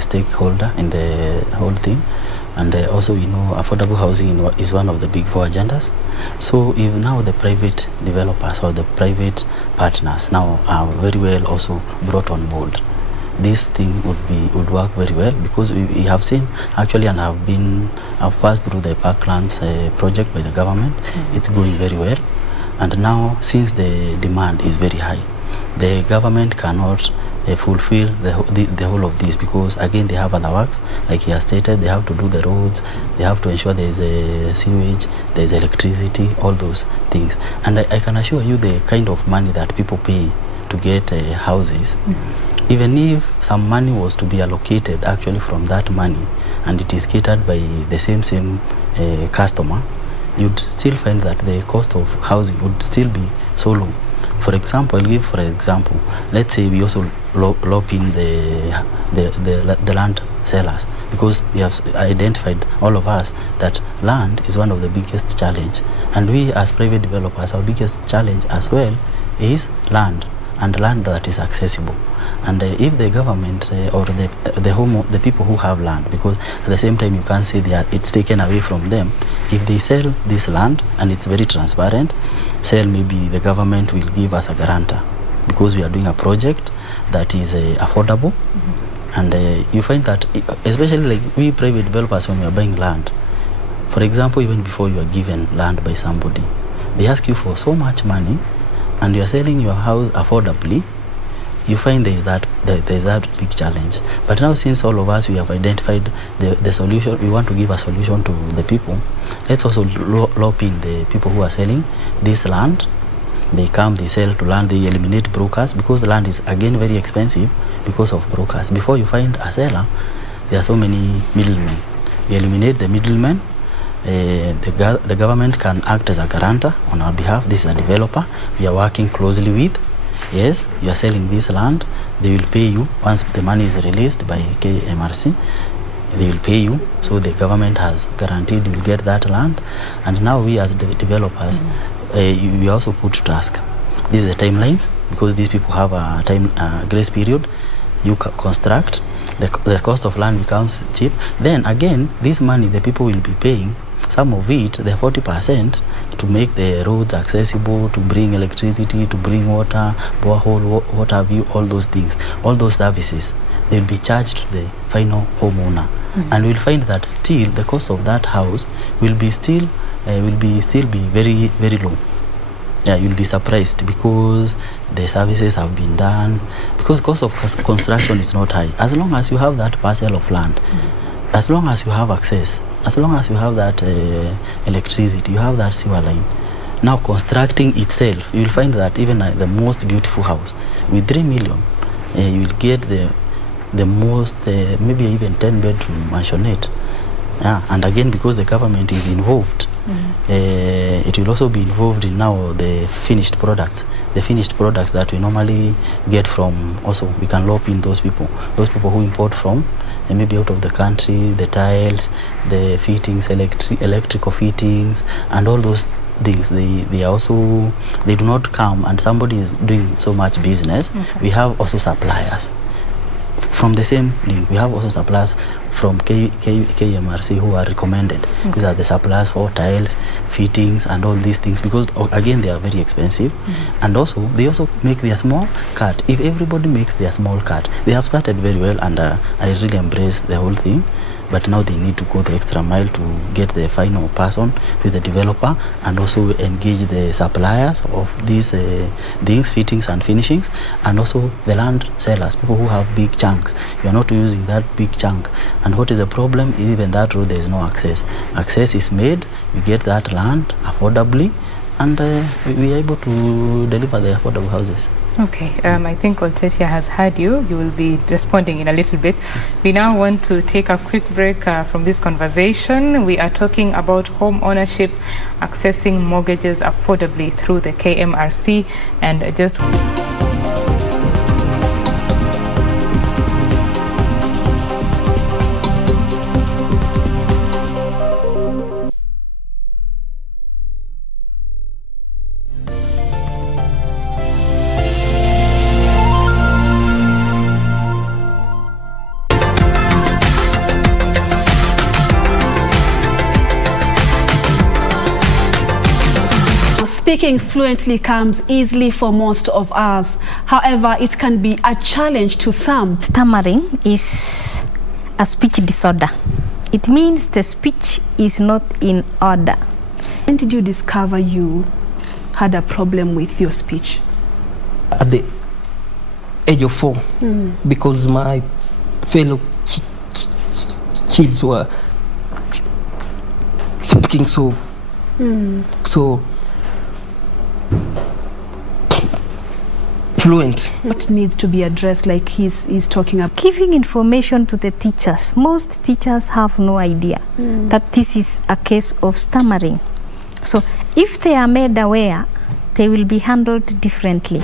stakeholder in the whole thing, and also affordable housing is one of the big 4 agendas. So if now the private developers or the private partners now are very well also brought on board, this thing would work very well, because we have seen actually, and I've passed through the Parklands project by the government. It's going very well, and now since the demand is very high, the government cannot fulfill the whole of this, because again they have other works, like he has stated. They have to do the roads, they have to ensure there is a sewage, there is electricity, all those things. And I can assure you, the kind of money that people pay to get houses, even if some money was to be allocated actually from that money, and it is catered by the same customer, you'd still find that the cost of housing would still be so low. For example, let's say we also loop in the land sellers, because we have identified, all of us, that land is one of the biggest challenge, and we as private developers, our biggest challenge as well is land, and land that is accessible. And if the government or the people who have land, because at the same time you can't say it's taken away from them, if they sell this land and it's very transparent, maybe the government will give us a guarantor, because we are doing a project that is affordable. And you find that, especially like we private developers, when we are buying land, for example, even before you are given land by somebody, they ask you for so much money, and you are selling your house affordably, you find there is that big challenge. But now, since all of us, we have identified the solution, we want to give a solution to the people. Let's also loop in the people who are selling this land. They come, they sell to land, they eliminate brokers, because the land is again very expensive because of brokers. Before you find a seller, there are so many middlemen. We eliminate the middlemen. The government can act as a guarantor on our behalf. This is a developer we are working closely with. Yes, you are selling this land, they will pay you once the money is released by KMRC. They will pay you, so the government has guaranteed you will get that land. And now we as developers, we also put to task. These are the timelines, because these people have a time grace period. You construct, the cost of land becomes cheap. Then again, this money the people will be paying, some of it, the 40%, to make the roads accessible, to bring electricity, to bring water, borehole, water view, all those things, all those services, they'll be charged to the final homeowner. And we'll find that still the cost of that house will be still be very, very low. Yeah, you'll be surprised because the services have been done, because cost of construction is not high. As long as you have that parcel of land, as long as you have access, as long as you have that electricity, you have that sewer line. Now constructing itself, you will find that even the most beautiful house with 3 million, you will get the most, maybe even 10-bedroom mansionette. Yeah, and again, because the government is involved, it will also be involved in now the finished products that we normally get from. Also, we can loop in those people who import from maybe out of the country, the tiles, the fittings, electrical fittings, and all those things. They also, they do not come and somebody is doing so much business. We have also suppliers from the same link. We have also suppliers from KMRC who are recommended. These are the suppliers for tiles, fittings, and all these things, because again they are very expensive. And also they also make their small cut. If everybody makes their small cut, they have started very well, and I really embrace the whole thing. But now they need to go the extra mile to get the final person, who is the developer, and also engage the suppliers of these things, fittings and finishings, and also the land sellers, people who have big chunks. You are not using that big chunk. And what is the problem? Even that road, there is no access. Access is made, you get that land affordably, and we are able to deliver the affordable houses. Okay, I think Oltetia has heard you. You will be responding in a little bit. We now want to take a quick break from this conversation. We are talking about home ownership, accessing mortgages affordably through the KMRC, and just... Speaking fluently comes easily for most of us. However, it can be a challenge to some. Stammering is a speech disorder. It means the speech is not in order. When did you discover you had a problem with your speech? At the age of 4, because my fellow kids were speaking so fluent. What needs to be addressed, like he's talking about? Giving information to the teachers. Most teachers have no idea that this is a case of stammering. So if they are made aware, they will be handled differently.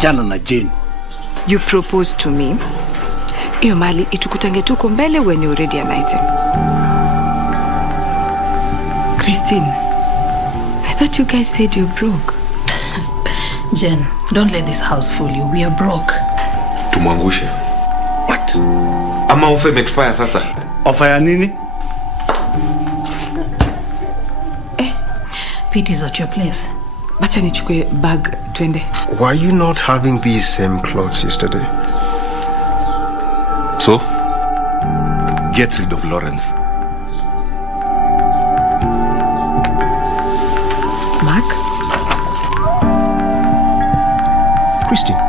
Jana na Jane. You proposed to me. Iyo mali itukutange tuko mbele when you're ready an item. Christine, I thought you guys said you're broke. Jen, don't let this house fool you. We are broke. Tumwangushe. What? Ama offer expire sasa. Offer ya nini? Pete is at your place. Bacha nichukue bag twende. Were you not having these same clothes yesterday? So, get rid of Lawrence. Mark? Christine.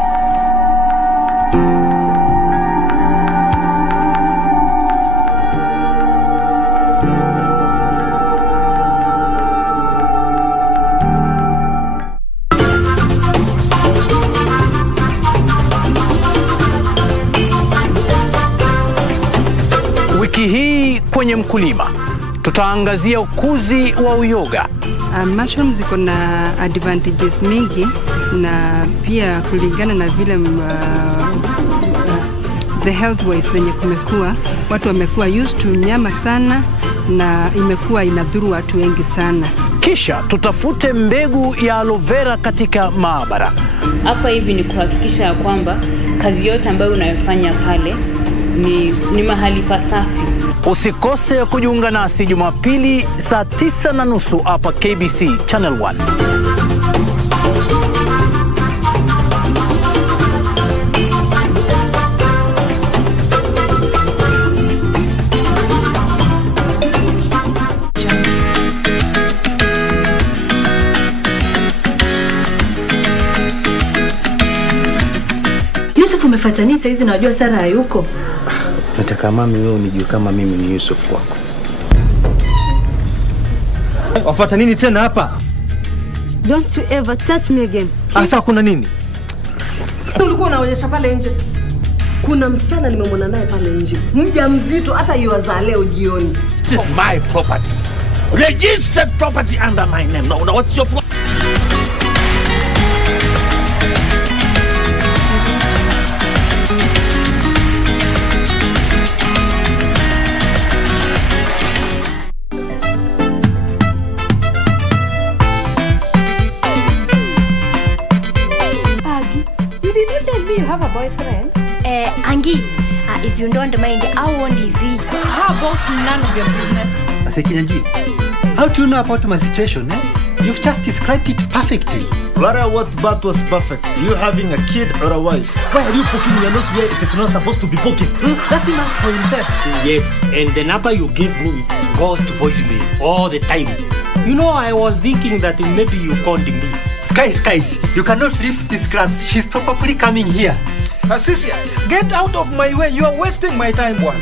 kwenye mkulima. Tutaangazia ukuzi wa uyoga. Mushrooms ziko na advantages mingi, na pia kulingana na vile the health wise venye kumekuwa, watu wamekuwa used to nyama sana na imekuwa inadhuru watu wengi sana. Kisha tutafute mbegu ya aloe vera katika maabara. Hapa hivi ni kuhakikisha ya kwamba kazi yote ambayo unayofanya pale ni mahali pasafi. Usikose kujiunga nasi Jumapili saa 9:30 hapa KBC Channel 1. Yusuf, umefuata nini saizi na wajua Sara hayuko? Nataka mami wewe unijue kama mimi ni Yusuf kwako. Wafuata nini tena hapa? Don't you ever touch me again. Asa kuna nini? Ulikuwa unaonyesha pale nje. Kuna msichana nimemwona naye pale nje. Mjamzito hata yuaza leo jioni. This is my property. Registered property under my name. Now what's your problem? You have a boyfriend? Angie, if you don't mind, how old is he? How about none of your business? Asekinyanji, how do you know about my situation? You've just described it perfectly. Lara, what part was perfect? You having a kid or a wife? Why are you poking your nose where it is not supposed to be poking? Let him ask for himself. Yes, and the number you give me goes to voicemail all the time. You know, I was thinking that maybe you called me. Guys, you cannot leave this class. She's probably coming here. Assisia, get out of my way. You are wasting my time, boy.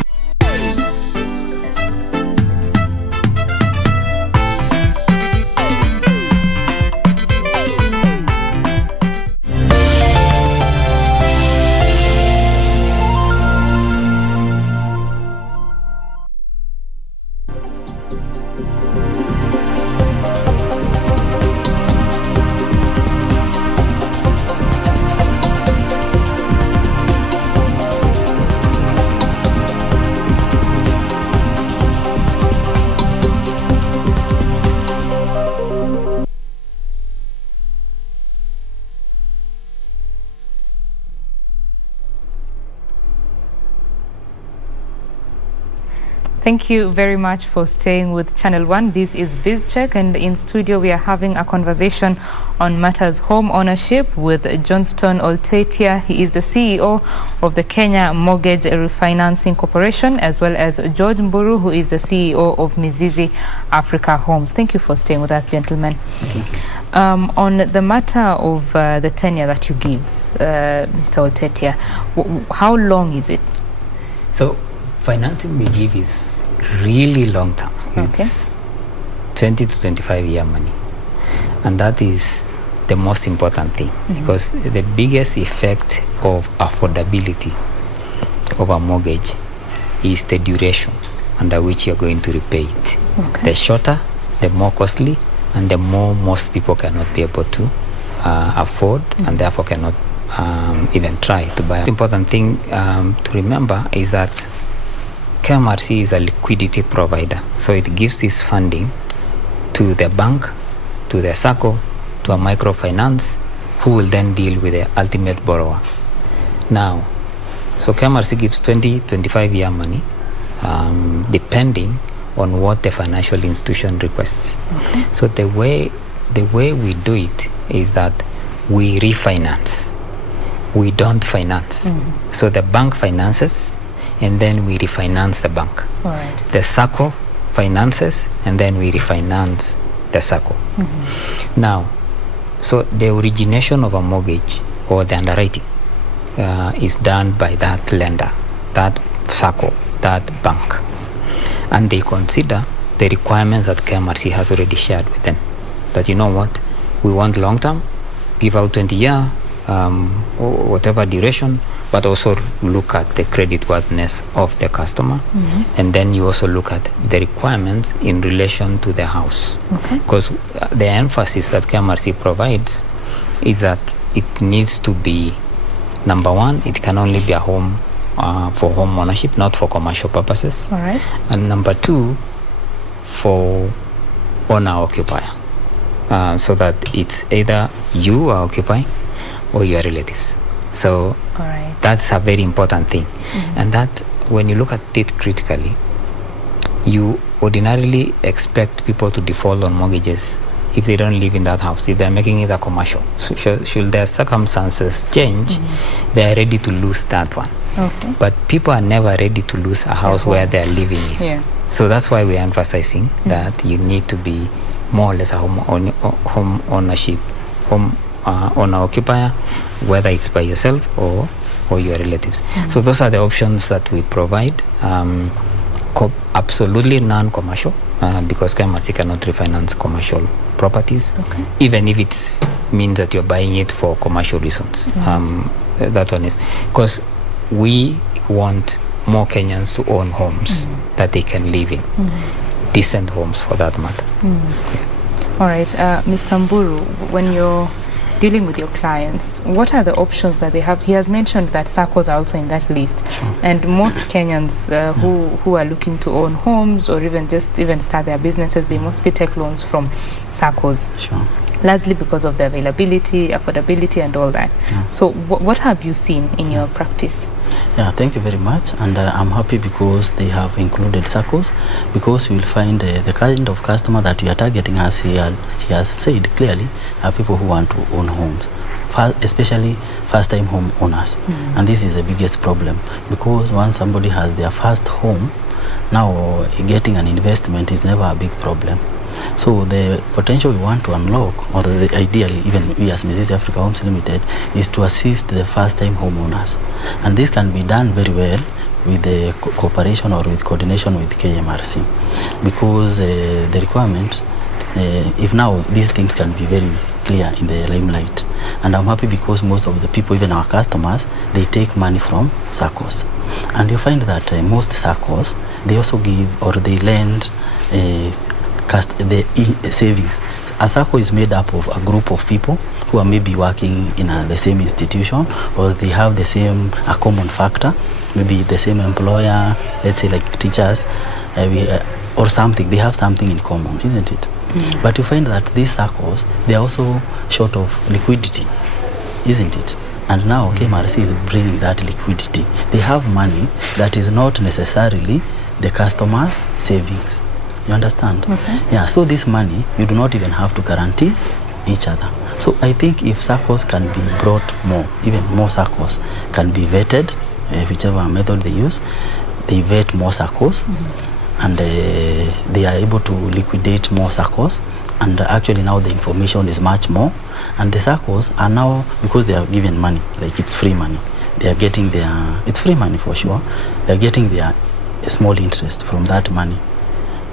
Thank you very much for staying with Channel 1. This is BizCheck, and in studio we are having a conversation on matters home ownership with Johnston Oltetia. He is the CEO of the Kenya Mortgage Refinancing Corporation, as well as George Mburu, who is the CEO of Mizizi Africa Homes. Thank you for staying with us, gentlemen. On the matter of the tenure that you give, Mr. Oltetia, how long is it? So, financing we give is really long term. It's 20 to 25 year money, and that is the most important thing, because the biggest effect of affordability of a mortgage is the duration under which you're going to repay it. The shorter, the more costly, and the more most people cannot be able to afford, and therefore cannot even try to buy. The important thing to remember is that KMRC is a liquidity provider, so it gives this funding to the bank, to the SACCO, to a microfinance, who will then deal with the ultimate borrower. Now, so KMRC gives 20-25 year money, depending on what the financial institution requests. So the way we do it is that we refinance. We don't finance. So the bank finances, and then we refinance the bank. The SACCO finances, and then we refinance the SACCO. Now, so the origination of a mortgage or the underwriting is done by that lender, that SACCO, that bank. And they consider the requirements that KMRC has already shared with them. That, you know what, we want long term, give out 20 year, whatever duration, but also look at the creditworthiness of the customer, and then you also look at the requirements in relation to the house. Because the emphasis that KMRC provides is that it needs to be, number one, it can only be a home for home ownership, not for commercial purposes. All right. And number two, for owner-occupier, so that it's either you are occupying or your relatives. So that's a very important thing. And that, when you look at it critically, you ordinarily expect people to default on mortgages if they don't live in that house, if they're making it a commercial. So should their circumstances change, they're ready to lose that one. Okay. But people are never ready to lose a house where they're living in. Yeah. So that's why we're emphasizing that you need to be more or less a home ownership, home owner-occupier, whether it's by yourself or your relatives. So those are the options that we provide. Absolutely non-commercial, because KMRC cannot refinance commercial properties, even if it means that you're buying it for commercial reasons. That one is because we want more Kenyans to own homes that they can live in, decent homes for that matter. All right, Mr. Mburu, when you're dealing with your clients, what are the options that they have? He has mentioned that SACCOs are also in that list, and most Kenyans who are looking to own homes or even start their businesses, they mostly take loans from SACCOs. Largely because of the availability, affordability, and all that. So what have you seen in your practice? Yeah, thank you very much, and I'm happy because they have included SACCOs, because you will find the kind of customer that you are targeting, as he has said clearly, are people who want to own homes, especially first-time home owners. And this is the biggest problem, because once somebody has their first home, now getting an investment is never a big problem. So the potential we want to unlock, or ideally even we as Mrs. Africa Homes Limited, is to assist the first-time homeowners. And this can be done very well with the cooperation or with coordination with KMRC, because the requirement, if now these things can be very clear in the limelight. And I'm happy because most of the people, even our customers, they take money from SACCOs. And you find that most SACCOs, they also give or they lend the savings. A SACCO is made up of a group of people who are maybe working in the same institution, or they have the same, a common factor, maybe the same employer, let's say like teachers, or something. They have something in common, isn't it? But you find that these SACCOs, they are also short of liquidity, isn't it? And now KMRC is bringing that liquidity. They have money that is not necessarily the customer's savings. You understand? Yeah, so this money, you do not even have to guarantee each other. So I think if SACCOs can be brought more, even more SACCOs can be vetted, whichever method they use, they vet more SACCOs, and they are able to liquidate more SACCOs, and actually now the information is much more, and the SACCOs are now, because they are given money, like it's free money, they are getting their, it's free money for sure, they are getting their small interest from that money.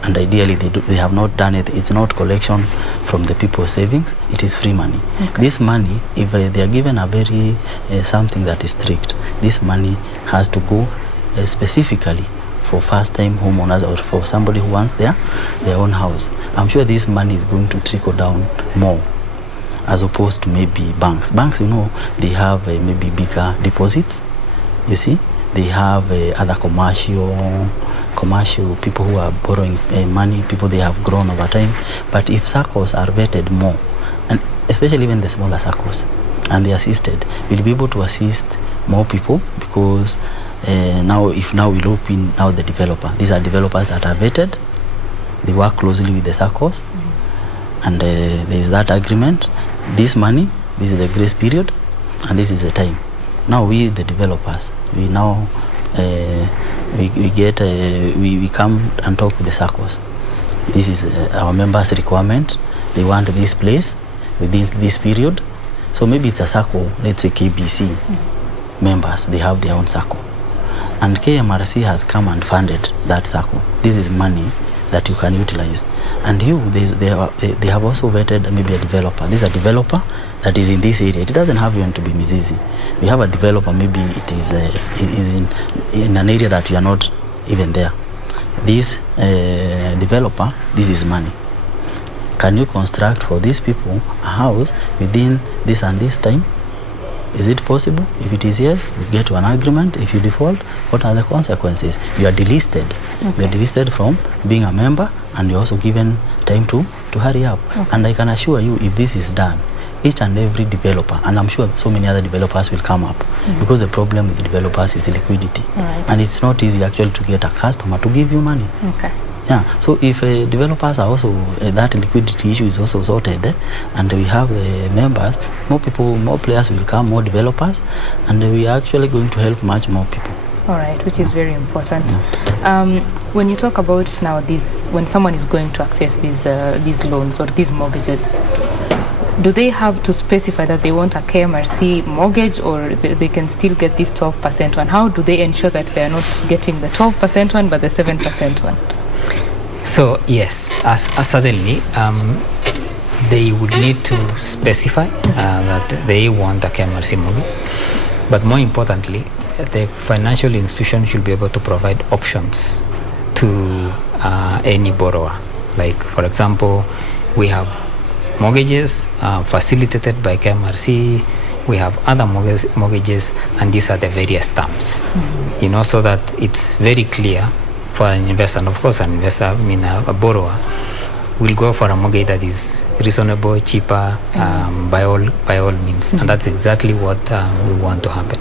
And ideally they have not done it, it's not collection from the people's savings, it is free money. This money, if they are given a very something that is strict, this money has to go specifically for first-time homeowners or for somebody who wants their own house. I'm sure this money is going to trickle down more as opposed to maybe banks. Banks, you know, they have maybe bigger deposits, you see. They have other commercial people who are borrowing money, people they have grown over time. But if SACCOs are vetted more, and especially even the smaller SACCOs, and they assisted, we'll be able to assist more people, because now we loop in now the developer. These are developers that are vetted, they work closely with the SACCOs, and there is that agreement. This money, this is the grace period, and this is the time. Now we, the developers, we now we come and talk with the SACCOs. This is our members' requirement. They want this place within this period. So maybe it's a SACCO, let's say KBC members, they have their own SACCO. And KMRC has come and funded that SACCO. This is money that you can utilize. And they have also vetted maybe a developer. This is a developer that is in this area. It doesn't have even to be Mizizi. We have a developer, maybe it is in an area that we are not even there. This developer, this is money. Can you construct for these people a house within this and this time? Is it possible? If it is yes, you get to an agreement. If you default, what are the consequences? You are delisted. Okay. You are delisted from being a member, and you're also given time to hurry up. Okay. And I can assure you, if this is done, each and every developer, and I'm sure so many other developers will come up, because the problem with the developers is liquidity. Right. And it's not easy actually to get a customer to give you money. Okay. Yeah, so if developers are also, that liquidity issue is also sorted, and we have members, more people, more players will come, more developers, and we are actually going to help much more people. All right, which is very important. When you talk about now this, when someone is going to access these loans or these mortgages, do they have to specify that they want a KMRC mortgage, or they can still get this 12% one? How do they ensure that they are not getting the 12% one but the 7% one? So yes, certainly they would need to specify that they want a KMRC mortgage, but more importantly, the financial institution should be able to provide options to any borrower. Like, for example, we have mortgages facilitated by KMRC, we have other mortgages, and these are the various terms, you know, so that it's very clear for an investor. And of course, an investor, a borrower, will go for a mortgage that is reasonable, cheaper, by all means. And that's exactly what we want to happen.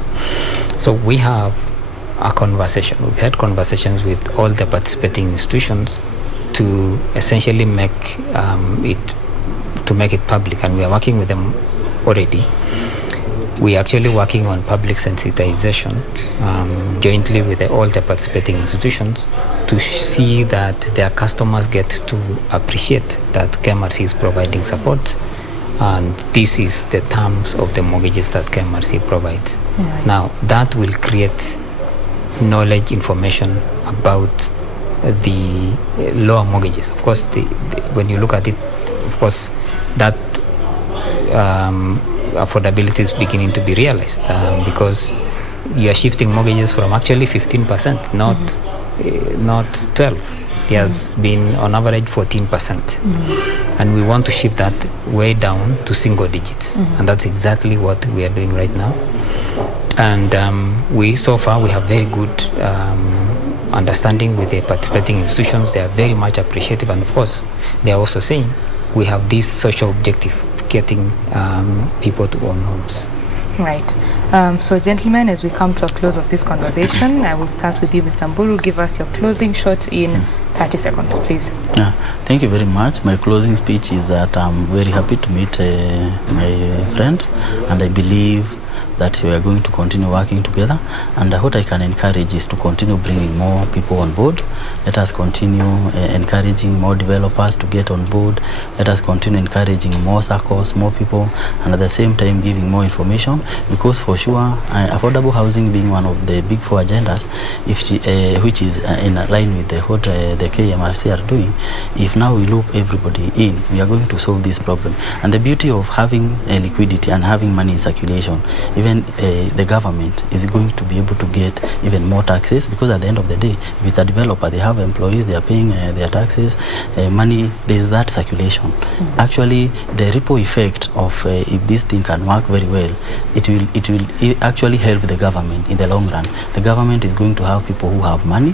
So we have a conversation. We've had conversations with all the participating institutions to essentially make it public, and we are working with them already. We are actually working on public sensitization jointly with all the participating institutions to see that their customers get to appreciate that KMRC is providing support, and this is the terms of the mortgages that KMRC provides. Right. Now, that will create knowledge, information about the lower mortgages. Of course, when you look at it, of course, that affordability is beginning to be realized because you are shifting mortgages from actually 15%, not 12. There has been on average 14%, and we want to shift that way down to single digits, and that's exactly what we are doing right now. And so far we have very good understanding with the participating institutions. They are very much appreciative, and of course they are also saying we have this social objective, getting people to own homes. Right. So, gentlemen, as we come to a close of this conversation, I will start with you, Mr. Mburu. Give us your closing shot in 30 seconds, please. Yeah, thank you very much. My closing speech is that I'm very happy to meet my friend, and I believe that we are going to continue working together, and what I can encourage is to continue bringing more people on board. Let us continue encouraging more developers to get on board. Let us continue encouraging more circles, more people, and at the same time giving more information, because for sure affordable housing being one of the big four agendas, which is in line with what the KMRC are doing, if now we loop everybody in, we are going to solve this problem. And the beauty of having liquidity and having money in circulation, even the government is going to be able to get even more taxes, because at the end of the day, if it's a developer, they have employees, they are paying their taxes, money, there's that circulation. Actually, the ripple effect of if this thing can work very well, it will actually help the government in the long run. The government is going to have people who have money,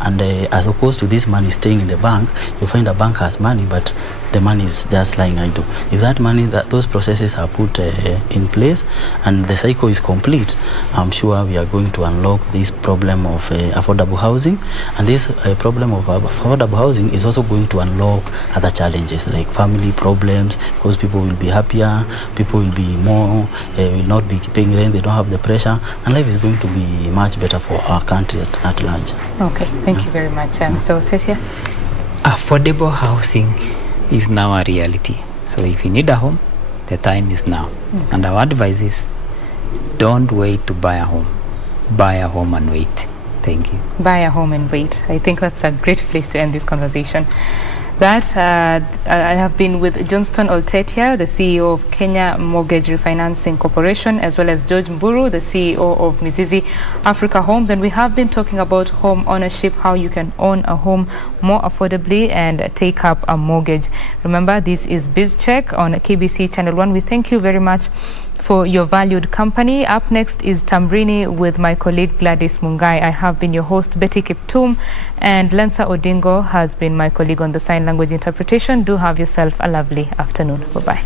and as opposed to this money staying in the bank, you find a bank has money, but the money is just lying idle. If that money, those processes are put in place and the cycle is complete, I'm sure we are going to unlock this problem of affordable housing. And this problem of affordable housing is also going to unlock other challenges like family problems, because people will be happier, people will be more, will not be paying rent, they don't have the pressure, and life is going to be much better for our country at large. Okay, thank you very much. Mr. Otetia? Affordable housing is now a reality. So if you need a home, the time is now. Okay. And our advice is, don't wait to buy a home. Buy a home and wait. Thank you. Buy a home and wait. I think that's a great place to end this conversation. That I have been with Johnston Oltetia, the CEO of Kenya Mortgage Refinancing Corporation, as well as George Mburu, the CEO of Mizizi Africa Homes, and we have been talking about home ownership, how you can own a home more affordably and take up a mortgage. Remember, this is BizCheck on KBC Channel 1. We thank you very much for your valued company. Up next is Tamrini with my colleague Gladys Mungai. I have been your host, Betty Kiptum, and Lensa Odingo has been my colleague on the sign language interpretation. Do have yourself a lovely afternoon. Bye-bye.